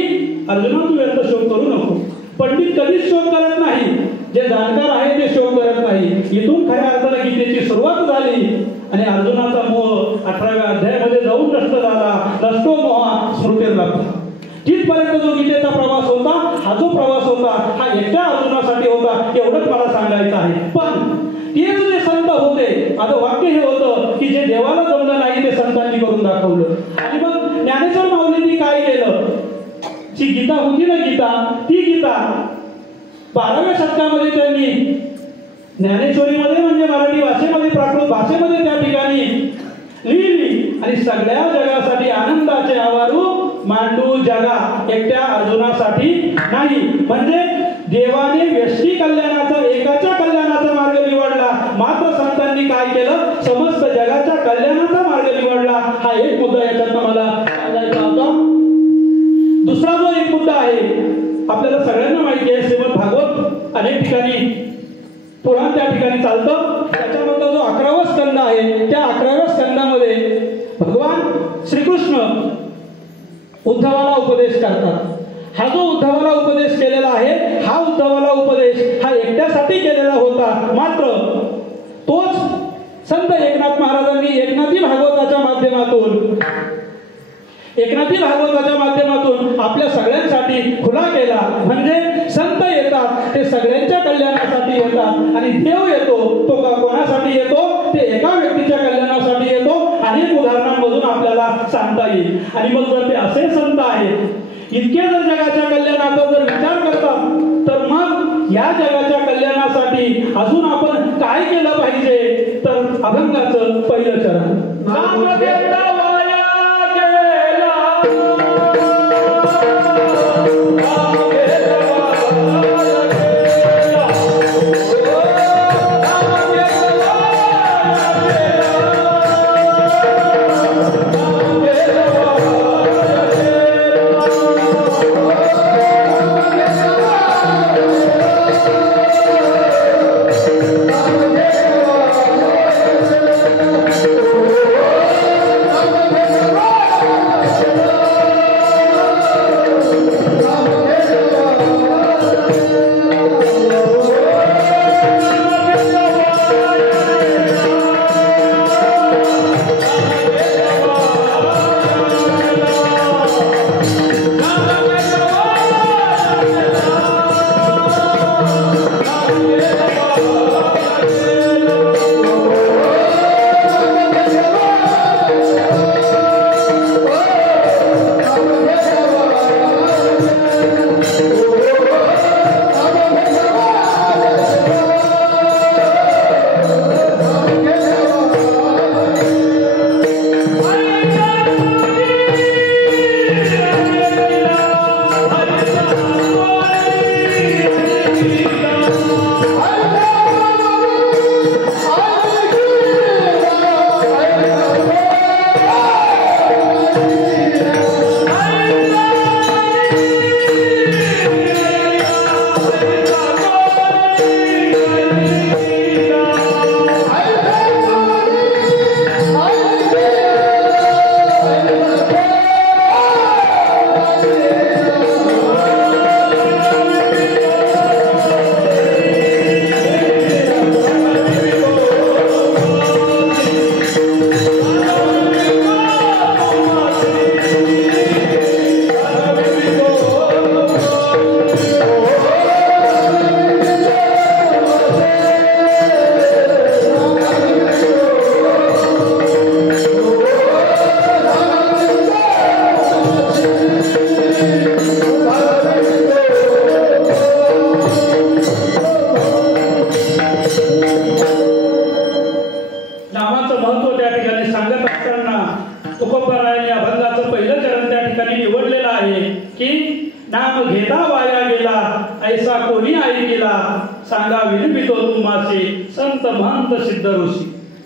अर्जुना तू व्यर्थ शोक करू नको. पंडित कधीच शोक करत नाही. जे जाणकार आहे ते शोक करत नाही. इथून खऱ्या अर्थाने गीतेची सुरुवात झाली आणि अर्जुनाचा मोह 18व्या अध्यायामध्ये जाऊन नष्ट झाला. नष्टो मोह स्मृतीर लागतो. तिथपर्यंत जो गीतेचा प्रवास होता हा जो प्रवास होता हा एकट्या अर्जुनासाठी होता एवढंच मला सांगायचं आहे. पण तेच जे संत होते माझं वाक्य हे होतं की जे देवाला जमलं नाही ते संतांनी करून दाखवलं. आणि मग ज्ञानेश्वर माऊलींनी काय केलं? जी गीता होती ना गीता ती गीता 12व्या शतकामध्ये त्यांनी ज्ञानेश्वरीमध्ये म्हणजे मराठी भाषेमध्ये प्राकृत भाषेमध्ये त्या ठिकाणी लिहिली आणि सगळ्या जगासाठी आनंदाचे आवारू मांडू जगा एकट्या अर्जुनासाठी नाही. म्हणजे देवाने व्यष्टी कल्याणाचा एकाच्या कल्याणाचा मार्ग निवडला मात्र संतांनी काय केलं? समस्त जगाच्या कल्याणाचा मार्ग निवडला. हा एक मुद्दा याच्यातनं मला सांगायचा होता. दुसरा जो एक मुद्दा आहे आपल्याला सगळ्यांना माहिती आहे श्रीमद भागवत अनेक ठिकाणी पुराण त्या ठिकाणी चालतं. त्याच्यामधला जो जो 11वा स्कंद आहे त्या 11व्या स्कंदामध्ये भगवान श्रीकृष्ण उद्धवाला उपदेश करतात. हा जो उद्धवाला उपदेश केलेला आहे हा उद्धवाला उपदेश हा एकट्यासाठी केलेला होता. मात्र तोच संत एकनाथ महाराजांनी एकनाथी भागवताच्या माध्यमातून आपल्या सगळ्यांसाठी खुला केला. म्हणजे संत येतात ते सगळ्यांच्या कल्याणासाठी येतात आणि देव येतो तो कोणासाठी येतो ते एका व्यक्तीच्या कल्याणासाठी येतो. अनेक उदाहरणांमधून आपल्याला सांगता येईल. आणि मग जर ते असे संत आहेत इतके जर जगाच्या कल्याणाचा जर विचार करतात तर मग या जगाच्या कल्याणासाठी अजून आपण काय केलं पाहिजे तर अभंगाचं पहिलं चरण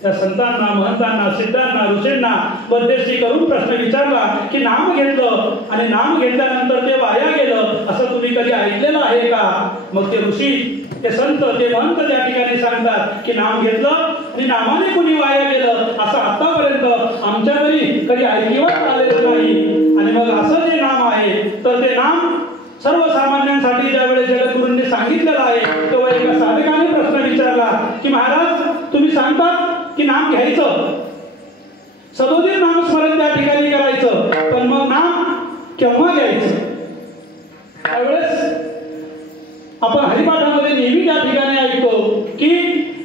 त्या संतांना महंतांना सिद्धांना ऋषींना मध्यस्थी करून प्रश्न विचारला की नाम घेतलं आणि नाम घेतल्यानंतर ते वाया गेलं असं तुम्ही कधी ऐकलेलं आहे का. मग ते ऋषी ते संत ते महंत त्या ठिकाणी सांगतात की नाम घेतलं आणि नामाने कुणी वाया गेलं असं आतापर्यंत आमच्या घरी कधी ऐकिवात आलेलं नाही. आणि मग असं जे नाम आहे तर ते नाम सर्वसामान्यांसाठी ज्यावेळेस जगद्गुरूंनी सांगितलेलं आहे तेव्हा एका साधकाने प्रश्न विचारला की महाराज तुम्ही सांगतात की नाम घ्यायचं सदोदित नामस्मरण त्या ठिकाणी करायचं पण मग नाम केव्हा घ्यायचं. त्यावेळेस आपण हरिपाठामध्ये नेहमी त्या ठिकाणी ऐकतो की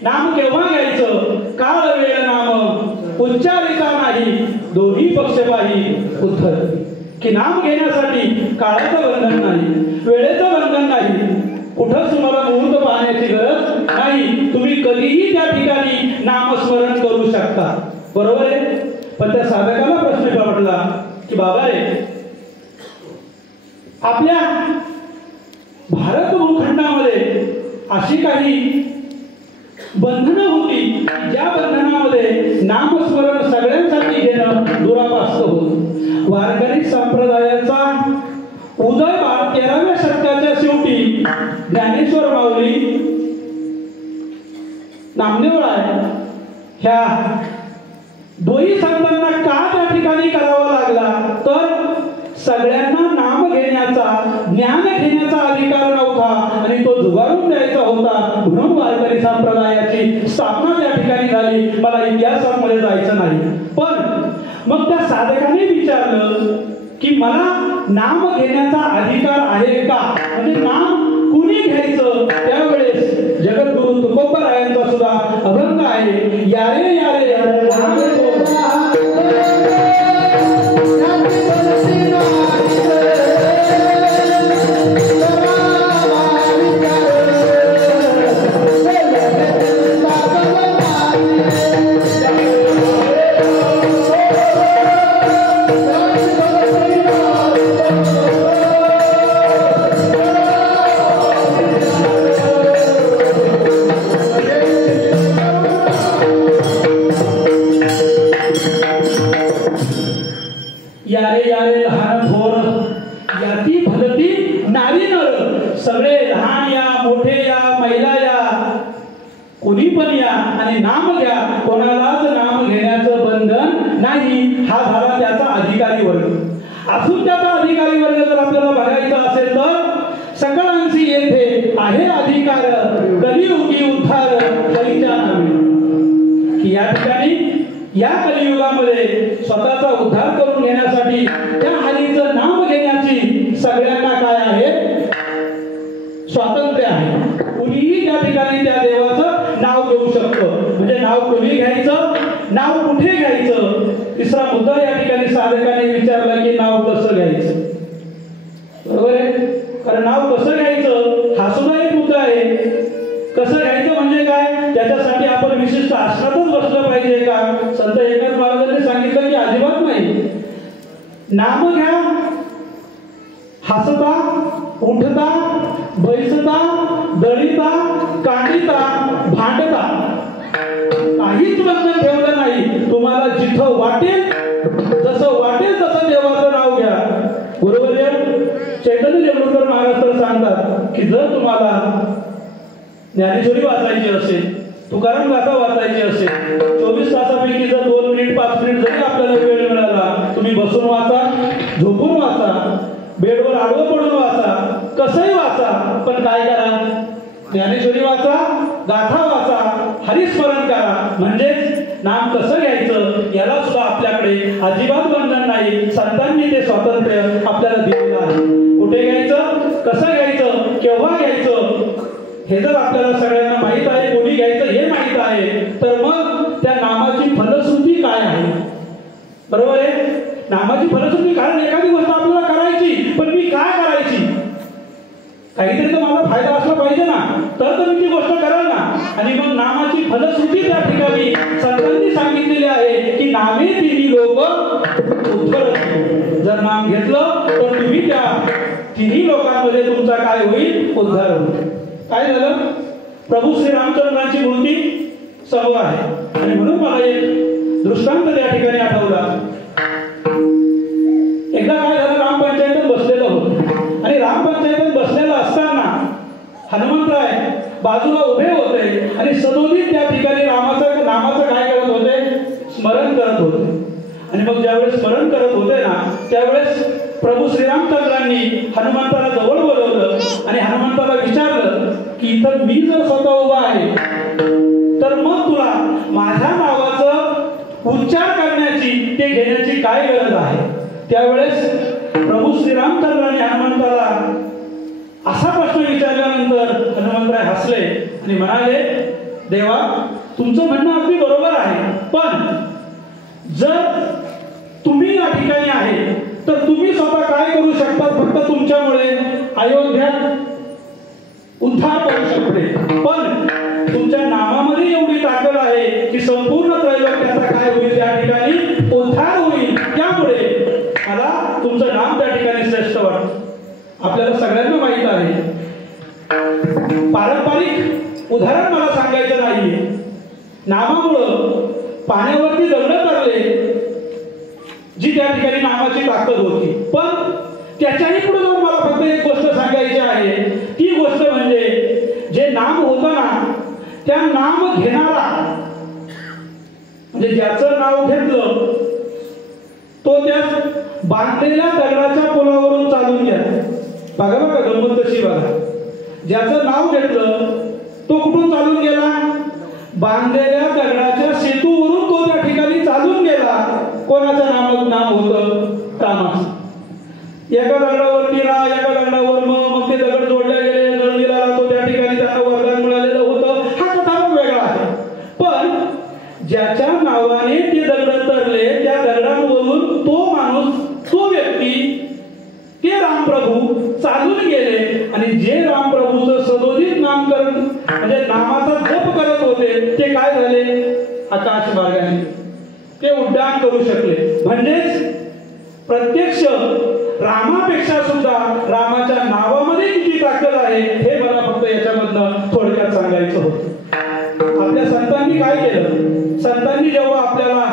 नाम केव्हा घ्यायचं काळ वेळ नाम उच्चारिता नाही दोन्ही पक्षपाही उद्धर. की नाम घेण्यासाठी काळाचं बंधन नाही वेळेचं बंधन नाही कुठंच तुम्हाला मुहूर्त पाहण्याची गरज नाही. तुम्ही कधीही त्या ठिकाणी नामस्मरण करू शकता. बरोबर आहे. पण त्या साधकाला प्रश्न पडला की बाबा रे आपल्या भारत भूखंडामध्ये अशी काही बंधनं होती ज्या बंधनामध्ये नामस्मरण सगळ्यांसाठी घेणं दुरापास्त होतं. वारकरी संप्रदायाचा उदय 13व्या शतकाच्या शेवटी ज्ञानेश्वर माऊली नामदेवराय ह्या दोही संतांना का त्या ठिकाणी करावा लागला तर सगळ्यांना नाम घेण्याचा ज्ञान घेण्याचा अधिकार नव्हता आणि तो जुगारून द्यायचा होता म्हणून वारकरी संप्रदायाची स्थापना त्या ठिकाणी झाली. मला इतिहासामध्ये जायचं नाही. पण मग त्या साधकाने विचारलं की मला नाम घेण्याचा अधिकार आहे का, म्हणजे नाम कुणी घ्यायचं. त्यावेळेस जगद्गुरु तुकोबरायांचा सुद्धा अभंग आहे, यारे यारे नाम यारे यारे लहान थोर याती भलती नारी नर. सगळे लहान या मोठे या महिला या कोणी पण या आणि नाम घ्या. कोणालाच नाम घेण्याचं बंधन नाही. हा झाला त्याचा अधिकारी वर्ग. अजून त्याचा अधिकारी वर्ग जर आपल्याला बघायचा असेल तर सकळांशी येथे आहे अधिकार कलियुगी उद्धार हरीच्या नावे. की या ठिकाणी या कलियुगामध्ये स्वतःचा उद्धार करून घेण्यासाठी त्या हरीचं नाम घेण्याची सगळ्यांना काय आहे, स्वातंत्र्य आहे. कुणीही त्या ठिकाणी त्या देवाचं नाव घेऊ शकतं. म्हणजे नाव कोणी घ्यायचं, नाव कुठे घ्यायचं. तिसरा मुद्दा या ठिकाणी साधकाने विचारला की नाव कसं घ्यायचं. बरोबर आहे, कारण नाव कसं घ्यायचं हा सुद्धा एक मुद्दा आहे. कसं घ्यायचं म्हणजे काय, त्याच्यासाठी आपण विशिष्ट आसनातच बसलं पाहिजे का. संत एकनाथ महाराजांनी सांगितलं की अजिबात नाही. नाम घ्या हसता उठता बैसता दळीता काढिता भांडता काहीच बंधन ठेवलं नाही. तुम्हाला जिथं वाटेल जसं वाटेल तसं देवाचं नाव घ्या. बरोबर आहे. चैतन्य देवळकर महाराज तर सांगतात की जर तुम्हाला ज्ञानेश्वरी वाचायची असेल, तुकाराम गाथा वाचायची असेल, 24 तासापैकी जर 2 मिनिट 5 मिनिट जरी आपल्याला वेळ मिळाला, तुम्ही बसून वाचा, झोपून वाचा, बेडवर आडवं पडून वाचा, कसंही वाचा, पण काय करा, ज्ञानेश्वरी वाचा, गाथा वाचा, हरिस्मरण करा. म्हणजेच नाम कसं घ्यायचं याला सुद्धा आपल्याकडे अजिबात बंधन नाही. संतांनी ते स्वातंत्र्य आपल्याला दिलेलं आहे. कुठे घ्यायचं, कसं घ्यायचं, केव्हा घ्यायचं हे जर आपल्याला सगळ्यांना माहित आहे, कोणी घ्यायचं हे माहित आहे, तर मग त्या नामाची फलश्रुती काय आहे. बरोबर आहे. नामाची फलश्रुती, कारण एखादी गोष्ट आपल्याला करायची, पण मी काय करायची, काहीतरी तर मला फायदा असला पाहिजे ना, तर मी ती गोष्ट करेल ना. आणि मग नामाची फलश्रुती त्या ठिकाणी संतांनी सांगितलेली आहे की नामे तिन्ही लोक उद्धर. जर नाम घेतलं तर तुम्ही त्या तिन्ही लोकांमध्ये तुमचा काय होईल, उद्धार होईल. काय झालं, प्रभू श्री रामचंद्रांची मूर्ती समोर आहे आणि म्हणून मला एक दृष्टांत त्या ठिकाणी आठवला. एकदा काय झालं, रामपंचायतीत बसलेलं होतं आणि रामपंचायतीत बसलेलं असताना हनुमंतराय बाजूला उभे होते आणि सदोदित त्या ठिकाणी नामाचं काय करत होते, स्मरण करत होते. आणि मग ज्यावेळेस स्मरण करत होते ना, त्यावेळेस प्रभू श्रीरामचंद्रांनी हनुमंताला जवळ बोलवलं आणि हनुमंताला विचारलं की इथं मी जर स्वतः उभा आहे तर मग तुला माझ्या नावाचं उच्चार करण्याची, ते घेण्याची काय गरज आहे. त्यावेळेस प्रभू श्रीरामचंद्रांनी हनुमंताला असा प्रश्न विचारल्यानंतर हनुमंतराय हसले आणि म्हणाले, देवा तुमचं म्हणणं अगदी बरोबर आहे, पण जर तुम्ही या ठिकाणी आहे तर तुम्ही स्वतः काय करू शकता, फक्त तुमच्यामुळे अयोध्यात उद्धार करू शकते, पण तुमच्या नामामध्ये एवढी ताकद आहे की संपूर्ण त्रैलोक्याचा काय होईल, त्या ठिकाणी उद्धार होईल. त्यामुळे मला तुमचं नाम त्या ठिकाणी श्रेष्ठ वाटतं. आपल्याला सगळ्यांना माहित आहे, पारंपरिक उदाहरण मला सांगायचं नाहीये. नामामुळं पाण्यावरती दगड तरले, जी त्या ठिकाणी नामाची ताकद होती. पण त्याच्याही पुढे जाऊन मला फक्त एक गोष्ट सांगायची आहे. ती गोष्ट म्हणजे जे नाम होतं ना, त्या नाम घेणारा म्हणजे ज्याचं नाव घेतलं तो त्या बांधलेल्या दगडाच्या पुलावरून चालून गेला. बघा बघा गंमत कशी बघा. ज्याचं नाव घेतलं तो कुठून चालून गेला? बांधलेल्या दगडाच्या सेतूवरून तो त्या ठिकाणी चालून गेला. कोणाचं नाव होतं? रामाचं. एका दगडावरती एका दगडावर मग ते दगड जोडले गेले, नळदिला तो त्या ठिकाणी त्यांना वरदान मिळालेलं होतं. हा कथा वेगळा आहे. पण ज्याच्या नावाने ते दगड तरले त्या दगडांवरून तो माणूस, तो व्यक्ती, ते रामप्रभू चालून गेले आणि जे रामप्रभूचं सदोदित नामकरण म्हणजे नामाचा जप करत होते ते काय झाले? आकाश मार्गाने ते उड्डाण करू शकले. म्हणजेच प्रत्यक्ष रामापेक्षा सुद्धा रामाच्या नावामध्ये किती ताकद आहे हे मला फक्त याच्यामधनं थोडक्यात सांगायचं होतं. आपल्या संतांनी काय केलं? संतांनी जेव्हा आपल्याला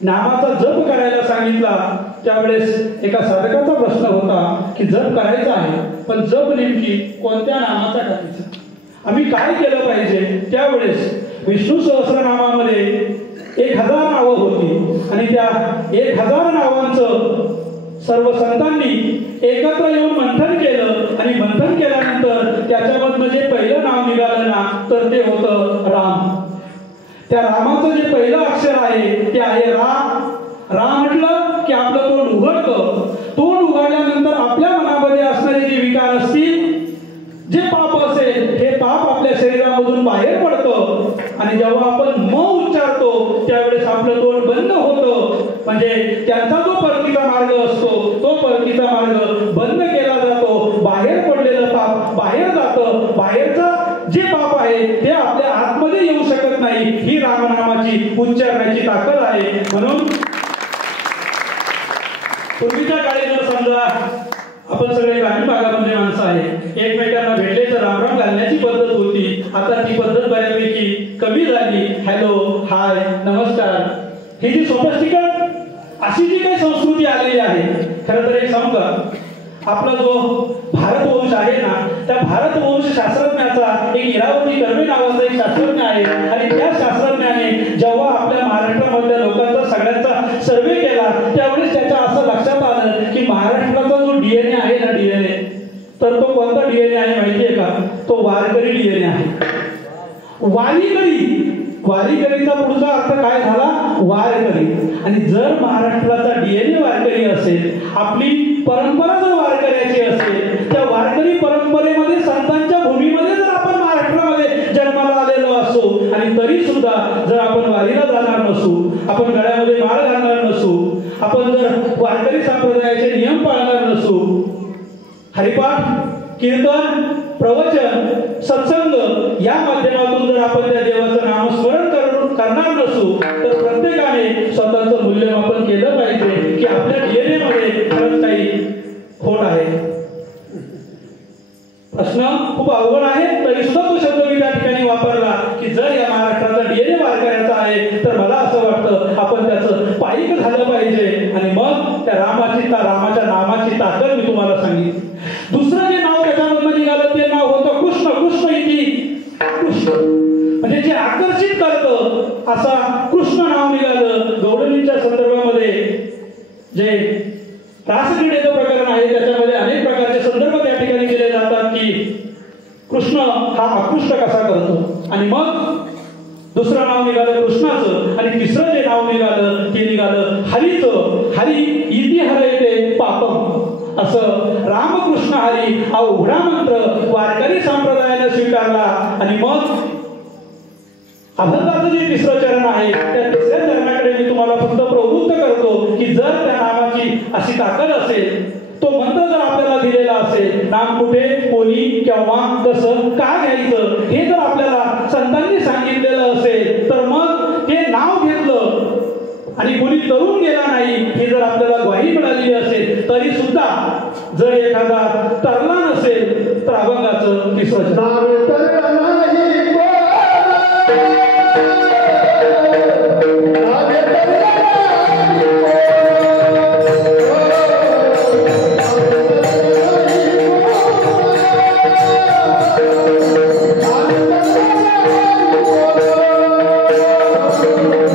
नामाचा जप करायला सांगितला त्यावेळेस एका साधकाचा प्रश्न होता की जप करायचा आहे, पण जप नेमकी कोणत्या नामाचा करायचा, आम्ही काय केलं पाहिजे? त्यावेळेस विष्णू सहस्रनामामध्ये 1000 नावं होती आणि त्या 1000 नावांचं सर्व संतांनी एकत्र येऊन मंथन केलं आणि मंथन केल्यानंतर त्याच्यामधनं जे पहिलं नाव निघालं ना तर ते होतं राम. त्या रामाचं जे पहिलं अक्षर आहे ते आहे रा. रा म्हटलं की आपलं तोंड उघडतं. तोंड उघडल्यानंतर आपल्या मनामध्ये असणारे जे विकार असतील, जे पाप असेल, हे पाप आपल्या शरीरामधून बाहेर पडतं आणि जेव्हा आपण म उच्चारतो त्यावेळेस आपलं तोंड बंद होतं. म्हणजे त्यांचा जो परतीचा मार्ग असतो तो परतीचा मार्ग बंद केला जातो. बाहेर पडलेलं पाप बाहेर जातं. बाहेरचं जे पाप आहे ते आपल्या आतमध्ये येऊ शकत नाही. ही रामनामाची उच्चारण्याची ताकद आहे. म्हणून पूर्वीच्या काळी जर समजा आपण सगळे ग्रामीण भागामध्ये माणसं आहे, एकमेकांना भेटले तर रामराम घालण्याची पद्धत होती. आता ती पद्धत बऱ्यापैकी कमी झाली. हॅलो, हाय, नमस्कार, ही जी सोफिस्टिकेट अशी जी काही संस्कृती आलेली आहे. खरं तर एक सांगू का, आपला जो भारतवंश आहे ना त्या भारतवंश शास्त्रज्ञाचा एक इरावती कर्वे नावाचा एक शास्त्रज्ञ आहे आणि त्या शास्त्रज्ञाने जेव्हा आपल्या महाराष्ट्रामधल्या लोकांचा सगळ्यांचा सर्वे केला त्यावेळेस त्याच्या असं लक्षात आलं की महाराष्ट्राचा जो डीएनए आहे ना, डीएनए, तर तो कोणता डीएनए आहे माहितीये का? तो वारकरी डीएनए आहे. वारीकरी, वारीकरीचा पुढचा अर्थ काय झाला? वारकरी. आणि जर महाराष्ट्राचा डीएनए वारकरी असेल, आपली परंपरा जर वारकऱ्याची असेल, त्या वारकरी परंपरेमध्ये संतांच्या भूमीमध्ये जर आपण महाराष्ट्रामध्ये जन्माला आलेलो असो आणि तरी सुद्धा जर आपण वारीला जाणार नसू, आपण गळ्यामध्ये माळ घालणार नसू, आपण जर वारकरी संप्रदायाचे नियम पाळणार नसू, हरिपाठ, कीर्तन, प्रवचन, सत्संग या माध्यमातून जर आपण त्या देवाचं नामस्मरण करणार नसू तर प्रत्येकाने स्वतःचं मूल्यमापन केलं पाहिजे की आपल्या डीएनए मध्ये खरंच काही खोट आहे. प्रश्न खूप अवघड आहे तरी सुद्धा तो शब्द मी त्या ठिकाणी वापरला की जर या महाराष्ट्राचा डीएनए वारकऱ्याचा आहे तर मला असं वाटतं आपण त्याचं पाईक झालं पाहिजे. आणि मग त्या रामाच्या नामाची ताकद मी तुम्हाला सांगितली. दुसरं जे नाव त्याच्यामधून निघालं ते नाव होतं कृष्ण. कृष्ण इति कृष्ण म्हणजे जे आकर्षित करतं असा कृष्ण नाव निघालं. गौडणींच्या संदर्भामध्ये जे रासक्रीडेचं प्रकरण आहे त्याच्यामध्ये अनेक प्रकारचे संदर्भ त्या ठिकाणी दिले जातात की कृष्ण हा आकृष्ट कसा करतो. आणि मग दुसरं नाव निघालं कृष्णाचं आणि तिसरं जे नाव निघालं ते निघालं हरीचं. हरी इति हरयते पापम असं रामकृष्ण हरी हा उघडा मंत्र वारकरी संप्रदायाने स्वीकारला. आणि मग अभंगाचं जे तिसरं चरण आहे त्या तिसऱ्या चरणाकडे मी तुम्हाला फक्त प्रवृत्त करतो की जर त्या नामाची अशी ताकद असेल, तो मंत्र जर आपल्याला दिलेला असेल, नाम कुठे, कोणी, केव्हा, कसं, का घ्यायचं हे जर आपल्याला संतांनी सांगितलेलं असेल तर मग ते नाव घेतलं आणि कोणी तरुण गेला नाही ही जर आपल्याला ग्वाही मिळालेली असेल तरी सुद्धा जर एखादा तरला नसेल तर अभंगाचं तिसरं Oh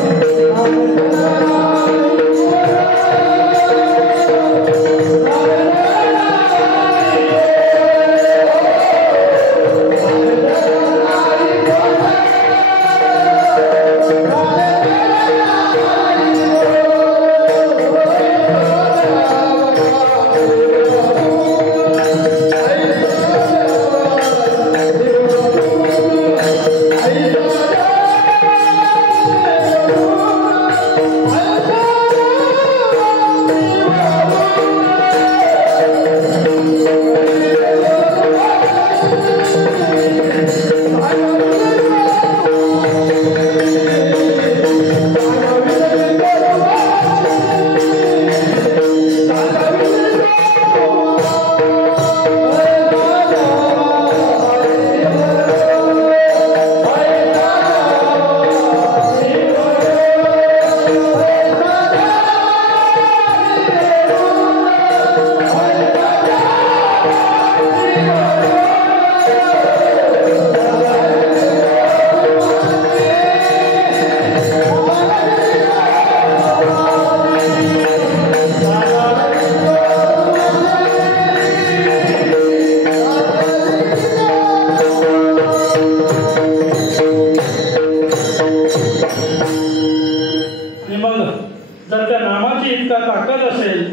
इतका ताकद असेल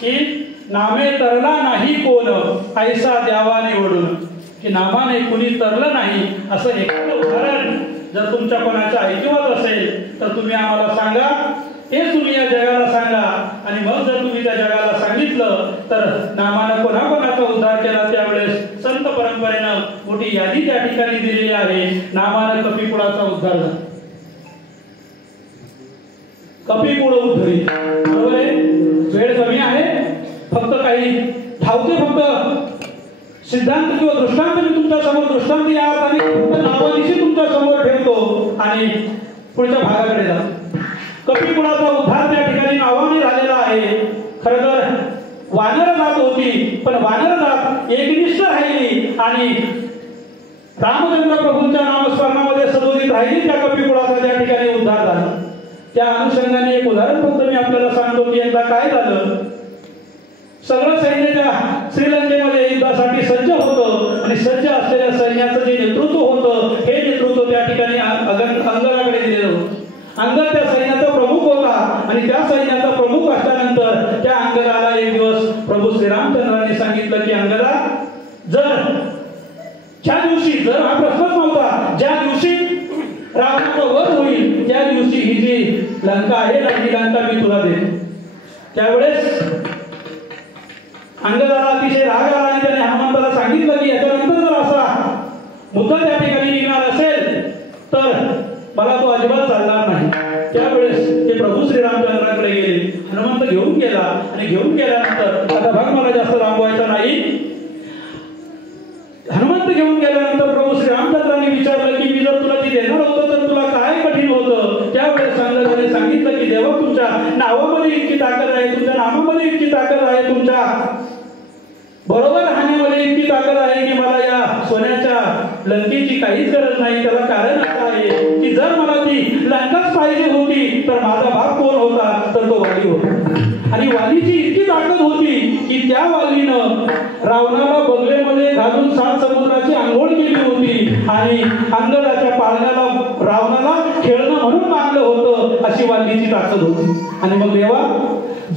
की नामे तरला नाही कोण ऐसा द्यावा निवडून, की नामाने कुणी तरलं नाही असं एखादं उदाहरण जर तुमच्या कोणाच्या ऐकिवात असेल तर तुम्ही आम्हाला सांगा, ते तुम्ही या जगाला सांगा. आणि मग जर तुम्ही त्या जगाला सांगितलं तर नामानं कोणाकोणाचा उद्धार केला त्यावेळेस संत परंपरेनं मोठी यादी त्या ठिकाणी दिलेली आहे. नामानं कपिकुळाचा उद्धार झाला. कपिकुळ उद्धरी, बरोबर आहे. वेळ कमी आहे, फक्त काही धावते फक्त सिद्धांत किंवा दृष्टांत मी तुमच्या समोर दृष्टांत या अर्थाने फक्त नावानिशी तुमच्या समोर ठेवतो आणि पुढच्या भागाकडे जातो. कपिकुळाचा उद्धार त्या ठिकाणी नावाने झालेला आहे. खरं तर वानर जात होती, पण वानर जात एकनिष्ठ राहिली आणि रामचंद्र प्रभूंच्या नामस्मरणामध्ये सदोदित राहिली. त्या कपिकुळाचा त्या ठिकाणी उद्धार झाला. त्या अनुषंगाने एक उदाहरण फक्त मी आपल्याला सांगतो की एकदा काय झालं. सगळं सैन्य त्या श्रीलंकेमध्ये युद्धासाठी सज्ज होतं आणि सज्ज असलेल्या सैन्याचं जे नेतृत्व होतं हे नेतृत्व त्या ठिकाणी अंगदाकडे दिलेलं होतं. अंगद त्या सैन्याचा प्रमुख होता आणि त्या सैन्याचा प्रमुख असल्यानंतर त्या अंगदाला एक दिवस प्रभू श्रीरामचंद्रांनी सांगितलं की अंगदा, ज्या दिवशी जर हा प्रश्नच नव्हता, ज्या दिवशी रावणाचा वध होईल त्या दिवशी ही जी लंका आहे ना ही लंका मी तुला देईन. त्यावेळेस अंगदाला अतिशय राग आला आणि त्याने हनुमंताला सांगितलं की याच्यानंतर जर असा मुद्दा त्या ठिकाणी निघणार असेल तर मला तो अजिबात चालणार नाही. त्यावेळेस ते प्रभू श्रीरामचंद्रांकडे गेले. हनुमंत घेऊन गेला आणि घेऊन गेल्यानंतर आता भाग मला जास्त राबवायचा नाही. हनुमंत घेऊन गेल्यानंतर प्रभू श्रीरामचंद्रांनी विचारलं की मी जर तुला ती देणार होतं तर तुला काय कठीण होतं. त्यावेळेस अंगदाने सांगितलं की देवा, तुमच्या नावामध्ये इतकी ताकद आहे, तुमच्या नामामध्ये इतकी ताकद आहे, तुमच्या बरोबर राहण्यामध्ये इतकी ताकद आहे की मला या सोन्याच्या लंकेची काहीच गरज नाही. त्याला कारण असं आहे की जर मला ती लंकाच पाहिजे होती तर माझा बाप कोण होता, तर तो वाली होता. आणि वालीची इतकी ताकद होती की त्या वालीनं रावणाला बगलेमध्ये घालून 7 समुद्राची आंघोळ केली होती आणि अंगदाच्या पाळण्याला रावणाला खेळणं म्हणून मानलं होतं, अशी वालीची ताकद होती. आणि मग देवा,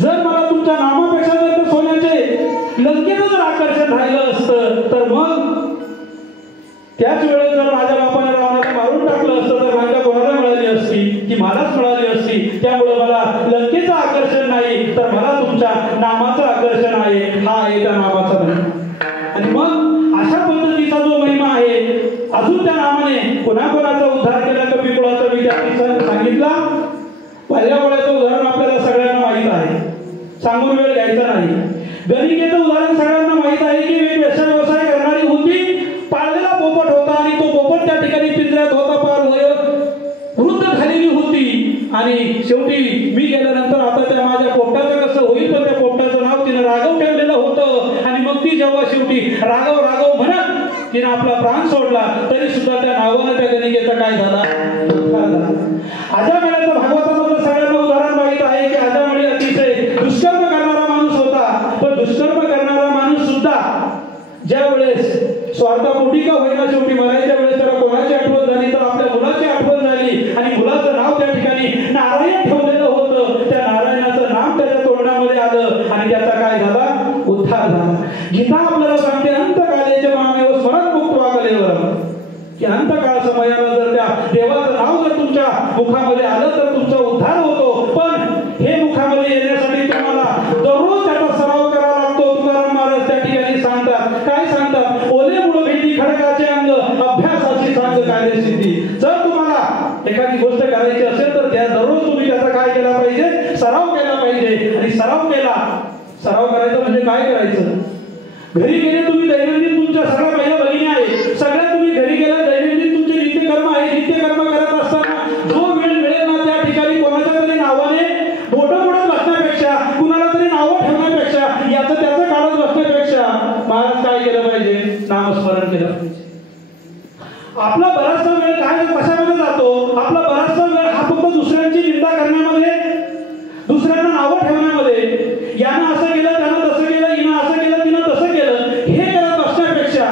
जर मला तुमच्या नामापेक्षा जर त्या सोन्याचे लंकेचं जर आकर्षण राहिलं असतं तर मग त्याच वेळेस जर माझ्या बापाने रावणाला मारून टाकलं असतं तर लंका कोणाला मिळाली असती, ती मलाच मिळाली असती. त्यामुळे मला लंकेचं आकर्षण नाही तर मला तुमच्या नामाचं आकर्षण आहे. हा आहे त्या नामाचा महिमा. आणि मग अशा पद्धतीचा जो महिमा आहे, अजून त्या नामाने कोणाकोणाचा उद्धार केला कपिकुळाचा मी त्या सांगितला. पर्यावरणाचं उदाहरण आपल्याला सगळ्यांना माहित आहे, सांगून वेळ घ्यायचा नाही. गणिकेचं उदाहरण सगळ्यांना माहित आहे की एक व्यवसाय करणारी होती, पाळलेला पोपट होता आणि तो पोपट त्या ठिकाणी पिंजऱ्यात होता, फार वृद्ध झालेली होती. आणि शेवटी मी गेल्यानंतर आता त्या माझ्या पोपटाचं कसं होईल, पण त्या पोपटाचं नाव तिनं राघव ठेवलेलं होतं. आणि मग ती जेव्हा शेवटी राघव राघव म्हणत तिनं आपला प्राण सोडला तरी सुद्धा त्या नावानं त्या गणिकेचा काय झाला. अजामेळ्याचं भागवतामधलं सगळ्यांना उदाहरण माहित आहे की अजामेळी अतिशय दुष्कर्म करणारा माणूस होता. पण दुष्कर्म करणारा माणूस सुद्धा ज्या वेळेस स्वार्थापोटी का होईना शेवटी मरायच्या वेळेस त्याला कोणाची आठवण झाली तर आपल्या मुलाची आठवण झाली. आणि मुलाचं नाव त्या ठिकाणी नारायण ठेवलेलं होतं. त्या नारायणाचं नाम त्याच्या तोंडामध्ये आलं आणि त्याचा काय झाला, उद्धार झाला. गीता आपल्याला सांगते अंतकालेचे मामेव स्मरण मुक्त वागलेवर, की अंतकाळ समयाला जर त्या देवाचं नाव जर तुमच्या मुखामध्ये आलं तर तुमचा उद्धार होतो. पण हे मुखामध्ये येण्यासाठी तुम्हाला दररोज त्याचा सराव करावा लागतो. तुकाराम महाराज त्या ठिकाणी सांगतात, काय सांगतात, ओले मुळ भेटी खडकाचे अंग अभ्यासाची सांग कायदे सिद्धी. जर तुम्हाला एखादी गोष्ट करायची असेल तर त्या दररोज तुम्ही त्याचा काय केला पाहिजे, सराव केला पाहिजे. आणि सराव केला, सराव करायचं म्हणजे काय करायचं, घरी गेले तुम्ही दैनंदिन तुमच्या सगळ्या महिला भगिनी आहे, सगळ्या तुम्ही घरी गेला दैनंदिन तुमचे नित्यकर्म आहे. नित्यकर्म करत असताना जो वेळ मिळेल ना त्या ठिकाणी कोणाच्या तरी नावाने बोटं मोडत बसण्यापेक्षा, कुणाला तरी नावं ठेवण्यापेक्षा, याचं त्याचं काढत बसण्यापेक्षा महाराज काय केलं पाहिजे, नामस्मरण केलं पाहिजे. आपला बराचसा वेळ काय कशामध्ये जातो, आपला बराचसा वेळ हा फक्त दुसऱ्यांची निंदा करण्यामध्ये, दुसऱ्यांना नावं ठेवण्यामध्ये, यानं असं केलं, त्यानं तसं केलं, हिनं असं केलं, तिनं तसं केलं, हे करत बसण्यापेक्षा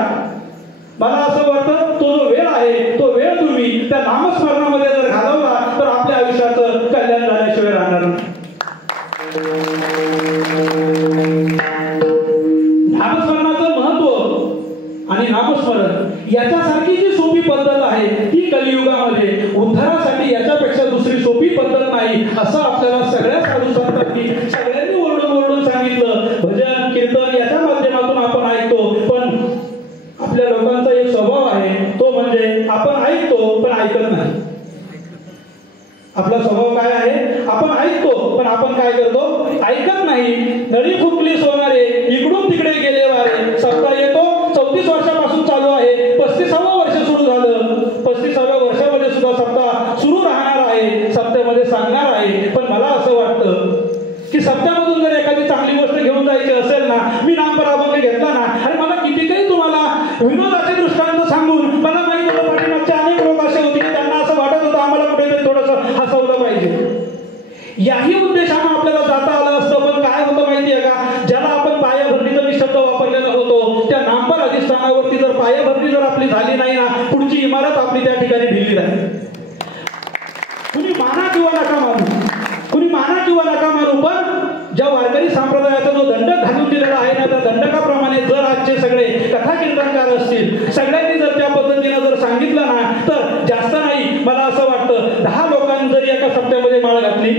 मला असं वाटतं तो जो वेळ आहे तो वेळ तुम्ही त्या नामस्मरणामध्ये जर घालवला तर आपल्या आयुष्याचं कल्याण झाल्याशिवाय राहणार नाही. असं आपल्याला सगळ्या साधू संतांनी सगळ्यांनी ओरडून ओरडून सांगितलं. भजन कीर्तन याच्या माध्यमातून आपण ऐकतो, पण आपल्या लोकांचा एक स्वभाव आहे, तो म्हणजे आपण ऐकतो पण ऐकत नाही. आपला स्वभाव काय आहे? आपण ऐकतो पण आपण काय करतो? ऐकत नाही. नळी फुटली सोनारे, इकडून तिकडे गेले वारे. सप्ताह येतो, 34 वर्षापासून चालू आहे, 35वं वर्ष सुरू झालं. 35व्या वर्षामध्ये सुद्धा सप्ताह सुरू राहणार आहे, सप्त्यामध्ये सांगणार आहे. पण मला असं वाटतं की सप्त्यामधून जर एखादी चांगली गोष्ट घेऊन जायची असेल ना, मी नामपर अभंग घेतला ना, आणि मला किती काही तुम्हाला विनोदाचे दृष्टांत सांगून मला माहिती होतं पाठीमागचे अनेक लोक असे होते की त्यांना असं वाटत होतं आम्हाला कुठेतरी थोडंसं हसवलं पाहिजे. याही उद्देशानं आपल्याला जाता आलं असतं. पण काय होतं माहितीये का, ज्याला आपण पायाभरणीचा मी शब्द वापरलेला होतो, त्या नामपर अधिष्ठानावरती जर पायाभरणी जर आपली झाली नाही ना, पुढची इमारत आपली त्या ठिकाणी भिल्ली राहील. कुणी माना किंवा नका मानू, कुणी माना किंवा नका मानू, पण ज्या वारकरी संप्रदायाचा जो दंडक घालून दिलेला आहे ना, त्या दंडकाप्रमाणे जर आजचे सगळे कथा कीर्तनकार असतील, सगळ्यांनी जर त्या पद्धतीनं जर सांगितलं ना, तर जास्त नाही, मला असं वाटतं 10 लोकांनी जरी एका सप्त्यामध्ये माळ घातली,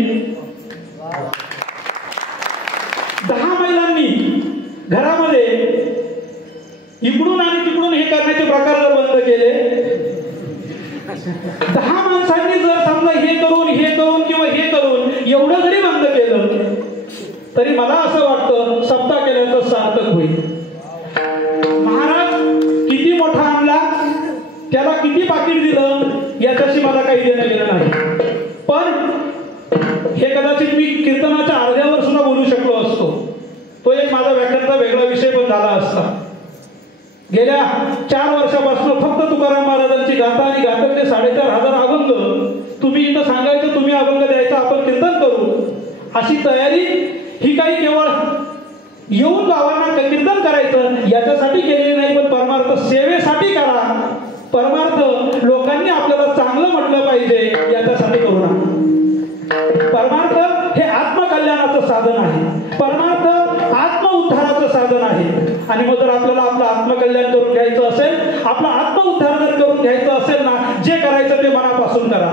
10 महिलांनी घरामध्ये इकडून आणि तिकडून हे करण्याचे प्रकार जर बंद केले, 10 माणसांनी जर समजा हे करून किंवा हे करून एवढं जरी बंद केलं, तरी मला असं वाटतं सप्ताह केल्याचं सार्थक होईल. महाराज किती मोठा आणला, त्याला किती पाकिट दिलं, याच्याशी मला काही देणं गेलं नाही. पण हे कदाचित मी कीर्तनाच्या अर्ध्यावर सुद्धा बोलू शकलो असतो. तो एक माझा व्याख्यानाचा वेगळा विषय पण झाला असता. गेल्या 4 वर्षापासून फक्त तुकाराम महाराजांची गाथा आणि गाथातले 4500 अभंग तुम्ही इथं सांगायचं, तुम्ही अभंग द्यायचा, आपण कीर्तन करू, अशी तयारी ही काही केवळ येऊन गावांना कीर्तन करायचं याच्यासाठी केलेली नाही, पण परमार्थ सेवेसाठी करा. परमार्थ लोकांनी आपल्याला चांगलं म्हटलं पाहिजे याच्यासाठी करू नका. परमार्थ हे आत्मकल्याणाचं साधन आहे, परमार्थ आत्मउद्धाराचं साधन आहे. आणि मग जर आपल्याला आपलं आत्मकल्याण करून घ्यायचं असेल, आपला आत्मउद्धार जर करून घ्यायचं असेल ना, जे करायचं ते मनापासून करा.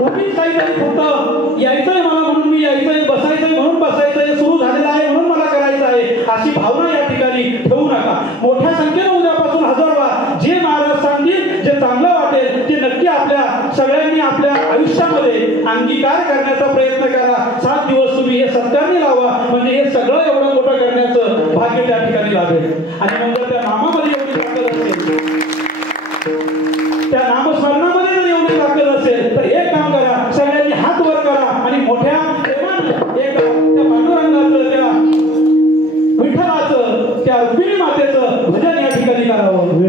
उगीच काहीतरी फक्त यायचंय मला म्हणून मी यायचंय, बसायचंय म्हणून बसायचंय, सुरू झालेलं आहे म्हणून मला करायचं आहे, अशी भावना या ठिकाणी ठेवू नका. मोठ्या संख्येनं उद्यापासून हजर व्हा. जे महाराज सांगतील, जे चांगलं वाटेल ते नक्की आपल्या सगळ्यांनी आपल्या आयुष्यामध्ये अंगीकार करण्याचा प्रयत्न करा. 7 दिवस तुम्ही हे सत्कारणी लावा, म्हणजे हे सगळं एवढं मोठं करण्याचं भाग्य त्या ठिकाणी लाभेल. आणि मग त्या नामामध्ये एवढी ताकद असेल, त्या नामस्मरणामध्ये जर एवढी ताकद असेल, तर एक काम करा, सगळ्यांनी हात वर करा आणि मोठ्या प्रेमानं एक त्या पांडुरंगाचं, त्या विठ्ठलाचं, त्या रुक्मिणी मातेचं भजन या ठिकाणी करावं.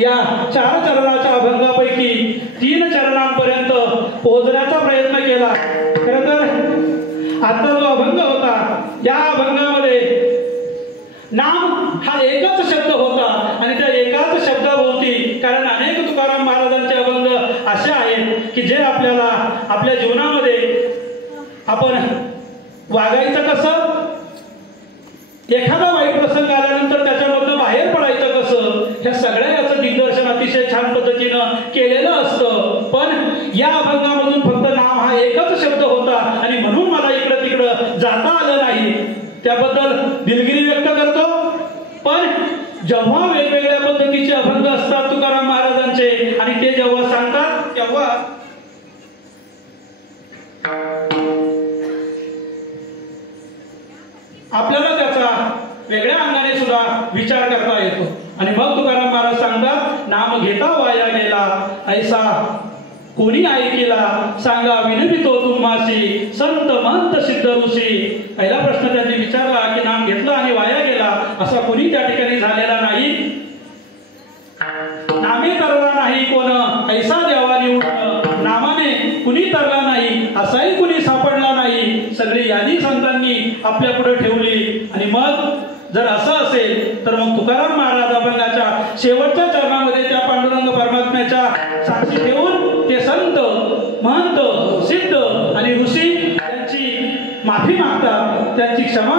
या 4 चरणाच्या अभंगापैकी 3 चरणांपर्यंत पोहोचण्याचा प्रयत्न केला. खरं तर आता जो अभंग होता या अभंगामध्ये नाम हा एकच शब्द होता आणि त्या एकाच शब्दाभोवती, कारण अनेक तुकाराम महाराजांचे अभंग असे आहेत की जे आपल्याला आपल्या जीवनामध्ये आपण वागायचं कसं, एखादा वाईट प्रसंग आल्यानंतर त्याच्यामधनं बाहेर पडायचं कसं, ह्या सगळ्या याचं दिग्दर्शन अतिशय छान पद्धतीनं केलेलं असतं. पण या अभंगामधून फक्त नाम हा एकच शब्द होता आणि म्हणून मला इकडं तिकडं जाता आलं नाही. त्याबद्दल दिलगिरी व्यक्त करतो. पण जेव्हा वेगवेगळ्या पद्धतीचे अभंग असतात तुकाराम महाराजांचे आणि ते जेव्हा सांगतात तेव्हा आपल्याला त्याचा वेगळ्या अंगाने सुद्धा विचार करता येतो. आणि मग तुकाराम महाराज सांगतात, नाम घेता वाया गेला ऐसा कोणी ऐकिला, सांगा विनवितो तुम्हासी संत महंत सिद्ध ऋषी. पहिला प्रश्न त्यांनी विचारला की नाम घेतलं आणि वाया गेला असा कोणी त्या ठिकाणी झालेला नाही. नामे तरला नाही कोण ऐसा देवा निवडून, नामाने कुणी तरला नाही असाही कुणी सापडला नाही. सगळी यादी संतांनी आपल्या पुढे ठेवली. आणि मग जर असं असेल तर मग तुकाराम महाराज अभंगाच्या शेवटच्या चरणामध्ये त्या पांडुरंग परमात्म्याच्या साक्षी ठेवून ते संत महंत सिद्ध आणि ऋषी त्यांची माफी मागतात, त्यांची क्षमा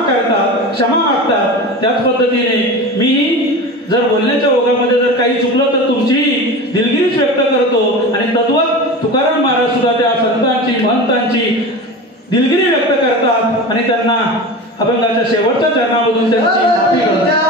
मागतात. त्याच पद्धतीने मी जर बोलण्याच्या ओघामध्ये जर काही चुकलं तर तुमचीही दिलगिरीच व्यक्त करतो. आणि तद्वत तुकाराम महाराज सुद्धा त्या संतांची महंतांची दिलगिरी व्यक्त करतात आणि त्यांना अभंगाच्या शेवटच्या चरणामधून त्यांची माफी करतात.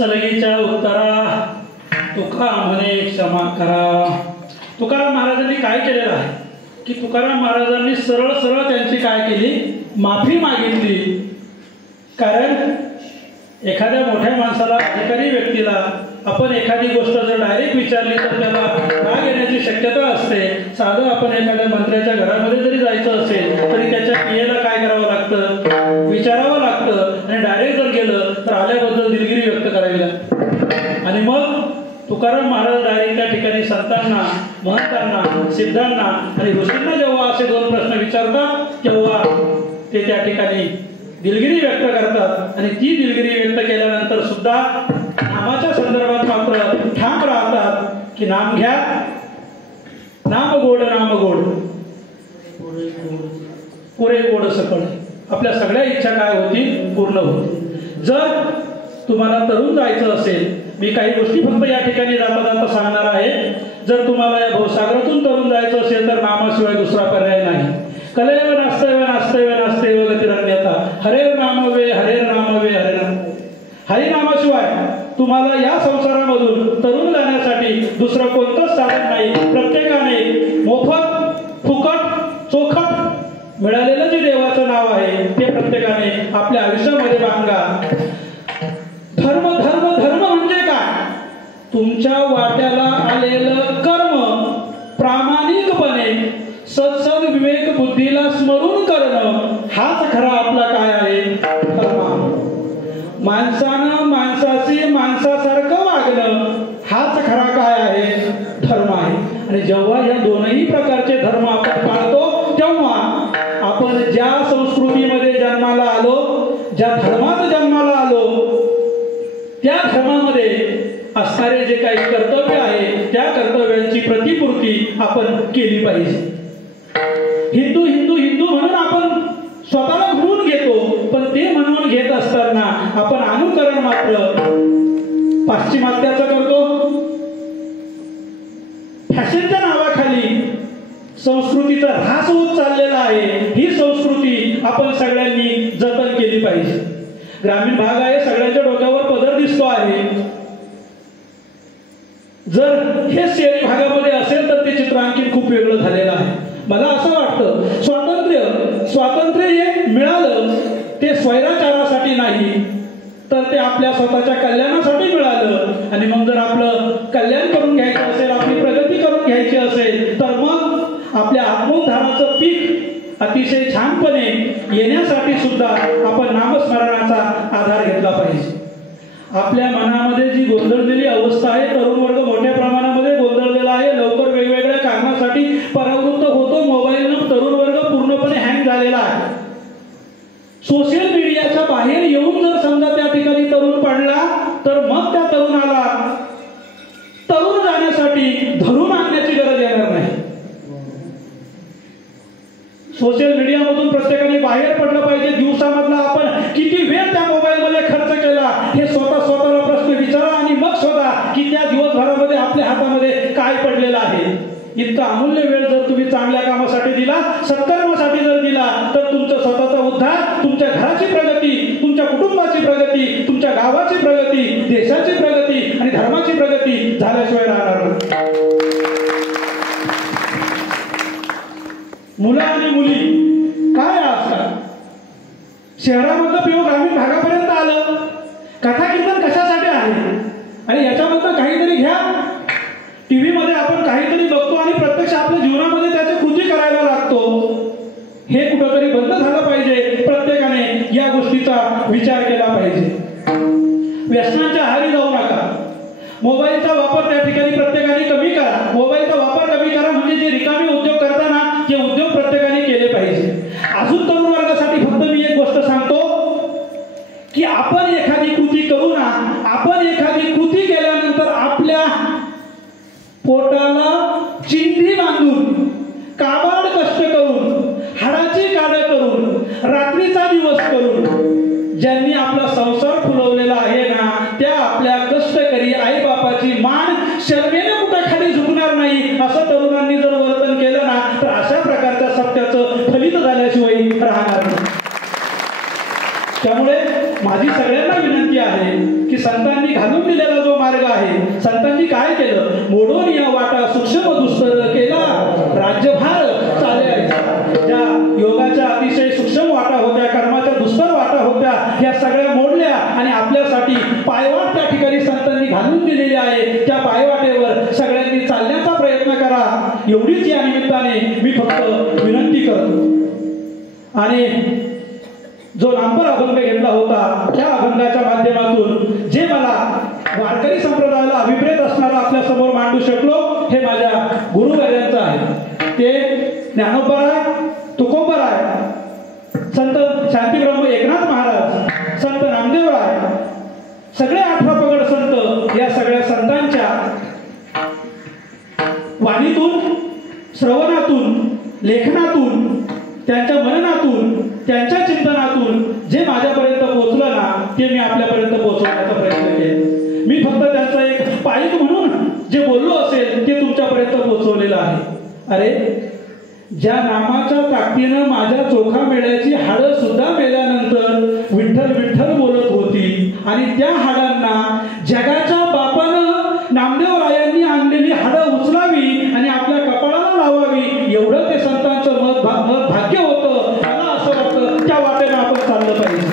सलगीच्या उत्तरा तुका म्हणे क्षमा करा. तुकाराम महाराजांनी काय केलेलं आहे की तुकाराम महाराजांनी सरळ सरळ त्यांची काय केली, माफी मागितली. कारण एखाद्या मोठ्या माणसाला, अधिकारी व्यक्तीला आपण एखादी गोष्ट जर डायरेक्ट विचारली तर त्याला राग येण्याची शक्यता असते. साधं आपण एखाद्या मंत्र्याच्या घरामध्ये जरी जायचं असेल तरी त्याच्या क्रियेला काय करावं लागतं, विचारावं लागतं. आणि डायरेक्ट जर गेलं तर आल्याबद्दल दिलगिरी व्यक्त करावी लागते. आणि मग तुकाराम महाराज डायरेक्ट त्या ठिकाणी संतांना, महंतांना, सिद्धांना आणि ऋषींना जेव्हा असे दोन प्रश्न विचारतात तेव्हा ते त्या ठिकाणी दिलगिरी व्यक्त करतात. आणि ती दिलगिरी व्यक्त केल्यानंतर सुद्धा नामाच्या संदर्भात मात्र ठाम राहतात की नाम घ्या, नाम गोड, नाम गोड, पुरे गोड सकळ. आपल्या सगळ्या इच्छा काय होती, पूर्ण होती. जर तुम्हाला तरुण जायचं असेल, मी काही गोष्टी फक्त या ठिकाणी जाता जाता सांगणार आहे. जर तुम्हाला या भवसागरातून तरुण जायचं असेल तर नामाशिवाय दुसरा पर्याय नाही. कलैव नास्तैव नास्तैव नास्तैव गतिरन्यथा. हरेर नाम वे, हरेर नाम वे, हरे नाम. हरिनामाशिवाय तुम्हाला या संसारामधून तरुण जाण्यासाठी दुसरं कोणतंच साधन नाही. प्रत्येकाने मोफत, फुकट, चोखट मिळालेलं जे देवाचं नाव आहे ते प्रत्येकाने आपल्या आयुष्यामध्ये बांगा. धर्म धर्म धर्म म्हणजे काय, तुमच्या वाट्याला आलेलं कर्म प्रामाणिकपणे सत्सद विवेक बुद्धीला स्मरून करणं हाच खरा आपला काय आहे, धर्म. माणसानं माणसाशी माणसासारखं वागणं हाच खरा काय आहे, धर्म आहे. आणि जेव्हा या दोनही प्रकारचे धर्म आपण पाळतो तेव्हा आपण ज्या संस्कृतीमध्ये जन्माला आलो, ज्या धर्मात जन्माला आलो त्या धर्मामध्ये असणारे जे काही कर्तव्य आहे त्या कर्तव्यांची प्रतिपूर्ती आपण केली पाहिजे. हिंदू हिंदू हिंदू म्हणून आपण स्वतःला म्हणून घेतो, पण ते म्हणून घेत असताना आपण अनुकरण मात्र पाश्चिमात्याचं करतो. फॅशनच्या नावाखाली संस्कृतीचा ऱ्हास होत चाललेला आहे. ही संस्कृती आपण सगळ्यांनी जतन केली पाहिजे. ग्रामीण भाग आहे, सगळ्यांच्या डोक्यावर पदर दिसतो आहे. जर हे शहरी भागामध्ये असेल तर ते चित्र आणखी खूप वेगळं झालेलं आहे. मला असं वाटतं स्वातंत्र्य हे मिळालं ते स्वैराचारासाठी नाही तर ते आपल्या स्वतःच्या कल्याणासाठी मिळालं. आणि मग जर आपलं कल्याण करून घ्यायचं असेल, आपली प्रगती करून घ्यायची असेल तर मग आपल्या आत्मोद्धाराचं पीक अतिशय छानपणे येण्यासाठी सुद्धा आपण नामस्मरणाचा आधार घेतला पाहिजे. आपल्या मनामध्ये जी गोंधळलेली अवस्था आहे, तरुण वर्ग मोठ्या प्रमाणामध्ये गोंधळलेला आहे, लवकर वेगवेगळ्या कारणासाठी परावृत्त होतो. मोबाईलनं तरुण वर्ग पूर्णपणे हँग झालेला आहे. सोशल मीडियाच्या बाहेर येऊन जर समजा त्या ठिकाणी तरुण पडला तर मग त्या तरुणाला तरुण जाण्यासाठी धरून आणण्याची गरज येणार नाही. सोशल मीडियामधून प्रत्येकाने बाहेर पडलं पाहिजे. दिवसामधला आपण किती वेळ त्या मोबाईलमध्ये खर्च केला हे स्वतःला प्रश्न विचारा आणि मग शोधा की त्या दिवसभरामध्ये आपल्या हातामध्ये काय पडलेलं आहे. इतका अमूल्य वेळ जर तुम्ही चांगल्या कामासाठी दिला, सत्कर्मासाठी जर दिला तर तुमचा स्वतःचा उद्धार, तुमच्या घराची प्रगती, तुमच्या कुटुंबाची प्रगती, तुमच्या गावाची प्रगती, देशाची प्रगती आणि धर्माची प्रगती झाल्याशिवाय राहणार नाही. मुलं आणि मुली काय आजकाल शहरामधलं पिऊ ग्रामीण भागापर्यंत आलं. कथा कीर्तन कशासाठी आहे आणि याच्यामधलं काहीतरी घ्या. टीव्ही मध्ये आपण काहीतरी बघतो आणि प्रत्यक्ष आपल्या जीवनामध्ये त्याची कृती करायला लागतो. हे कुठंतरी बंद झालं पाहिजे. प्रत्येकाने या गोष्टीचा विचार केला पाहिजे. व्यसनाच्या आहारी जाऊ नका. मोबाईलचा वापर त्या ठिकाणी प्रत्येकाने कमी करा. मोबाईलचा वापर कमी करा म्हणजे जे रिकामी उद्योग करताना ते उद्योग प्रत्येकाने केले पाहिजे. अजून तरुण वर्गासाठी फक्त मी एक गोष्ट सांगतो की आपण एखादी कृती करू ना, आपण एखादी कृती केल्यानंतर आपल्या पोटाला चिंधी बांधून, काबाड कष्ट करून, हाडाची काढ करून, रात्रीचा दिवस करून ज्यांनी आपला संसार फुलवलेला आहे ना, त्या आपल्या कष्टकरी आई बापाची मान शर्मेने कुठे खाली झुकणार नाही. असं तरुणांनी जर वर्तन केलं ना तर अशा प्रकारच्या सत्याचं फलित झाल्याशिवाय राहणार नाही. त्यामुळे माझी सगळ्यांना सगळ्यांना विनंती आहे की संतांनी घालून दिलेला जो मार्ग आहे, संतांनी काय केलं, मोडून या वाटा सूक्ष्म दुस्तर केला, राज्यभार चाले ऐसा. ज्या योगाच्या अतिशय सूक्ष्म वाटा होत्या, कर्माच्या दुस्तर वाटा होत्या, ह्या सगळ्या मोडल्या आणि आपल्यासाठी पायवाट त्या ठिकाणी संतांनी घालून दिलेली आहे. त्या पायवाटेवर सगळ्यांनी चालण्याचा प्रयत्न करा, एवढीच या निमित्ताने मी फक्त विनंती करतो. आणि जो नामपर अभंग घेतला होता, त्या अभंगाच्या माध्यमातून जे मला वारकरी संप्रदायाला अभिप्रेत असणारा आपल्या समोर मांडू शकलो, हे माझ्या गुरुवर्यांचं आहे. ते ज्ञानोबराय, तुकोबराय, संत शांतीब्रह्म एकनाथ महाराज, संत नामदेवराय, सगळे 18 पगड संत, या सगळ्या संतांच्या वाणीतून, श्रवणातून, लेखनातून, त्यांच्या मननातून, त्यांच्या चिंतनातून जे माझ्यापर्यंत पोहोचलं ना, ते मी आपल्यापर्यंत पोहोचवण्याचा प्रयत्न केला. मी फक्त त्यांचा एक पाईक म्हणून जे बोललो असेल ते तुमच्यापर्यंत पोहोचवलेलं आहे. अरे, ज्या नामाच्या ताकदीनं माझ्या चोखा मेळ्याची हाडं सुद्धा मेल्यानंतर विठ्ठल विठ्ठल बोलत होती, आणि त्या हाडांना जगाच्या बापानं नामदेवरायांनी आणलेली हाडं उचलावी आणि आपल्या कपाळाला लावावी, एवढं ते संतांचं मत भाग्य होतं. मला असं वाटतं त्या वाटेनं आपण चाललं पाहिजे.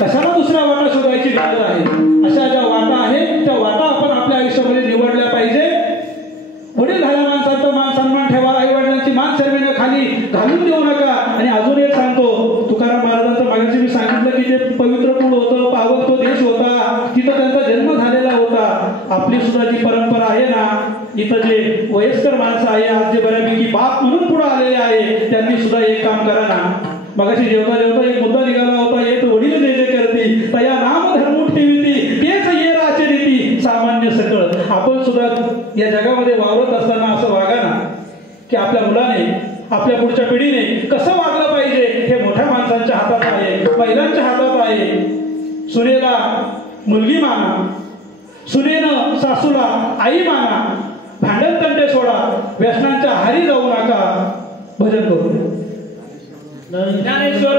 कशाला दुसऱ्या वाटा शोधायची गरज आहे? अशा ज्या वाटा आहेत त्या वाटा आपण आपल्या आयुष्यामध्ये निवडल्या पाहिजे. वडील झाल्या माणसांचा मान सन्मान ठेवा, आई वडिलांची मान शर्मेनं खाली घालून देऊ नका. आणि अजून एक सांगतो, तुकाराम महाराजांचं मागाशी मी सांगितलं की ते पवित्र कुळ होतं, पावन तो देश होता, तिथं त्यांचा जन्म झालेला होता. आपली सुद्धा जी परंपरा आहे ना, इथं जे वयस्कर माणसं आहे, आज जे बऱ्यापैकी बाप म्हणून पुढे आलेले आहे, त्यांनी सुद्धा एक काम करा ना. मगाशी जेवता जेवता एक मुद्दा निघाला होता, येत वडील जे जे करती तया नाम धर्म ठेवती, तेच ये राचे रीती सामान्य सकळ. आपण सुद्धा या जगामध्ये वावरत असताना असं वागा ना, की आपल्या मुलाने, आपल्या पुढच्या पिढीने कसं वागलं पाहिजे हे मोठ्या माणसांच्या हातात आहे, महिलांच्या हातात आहे. सुनेला मुलगी माना, सुनेनं सासूला आई माना, भांडण तंटे सोडा, व्यसनांच्या आहारी जाऊ नका. भजन करू. ज्ञानेश्वर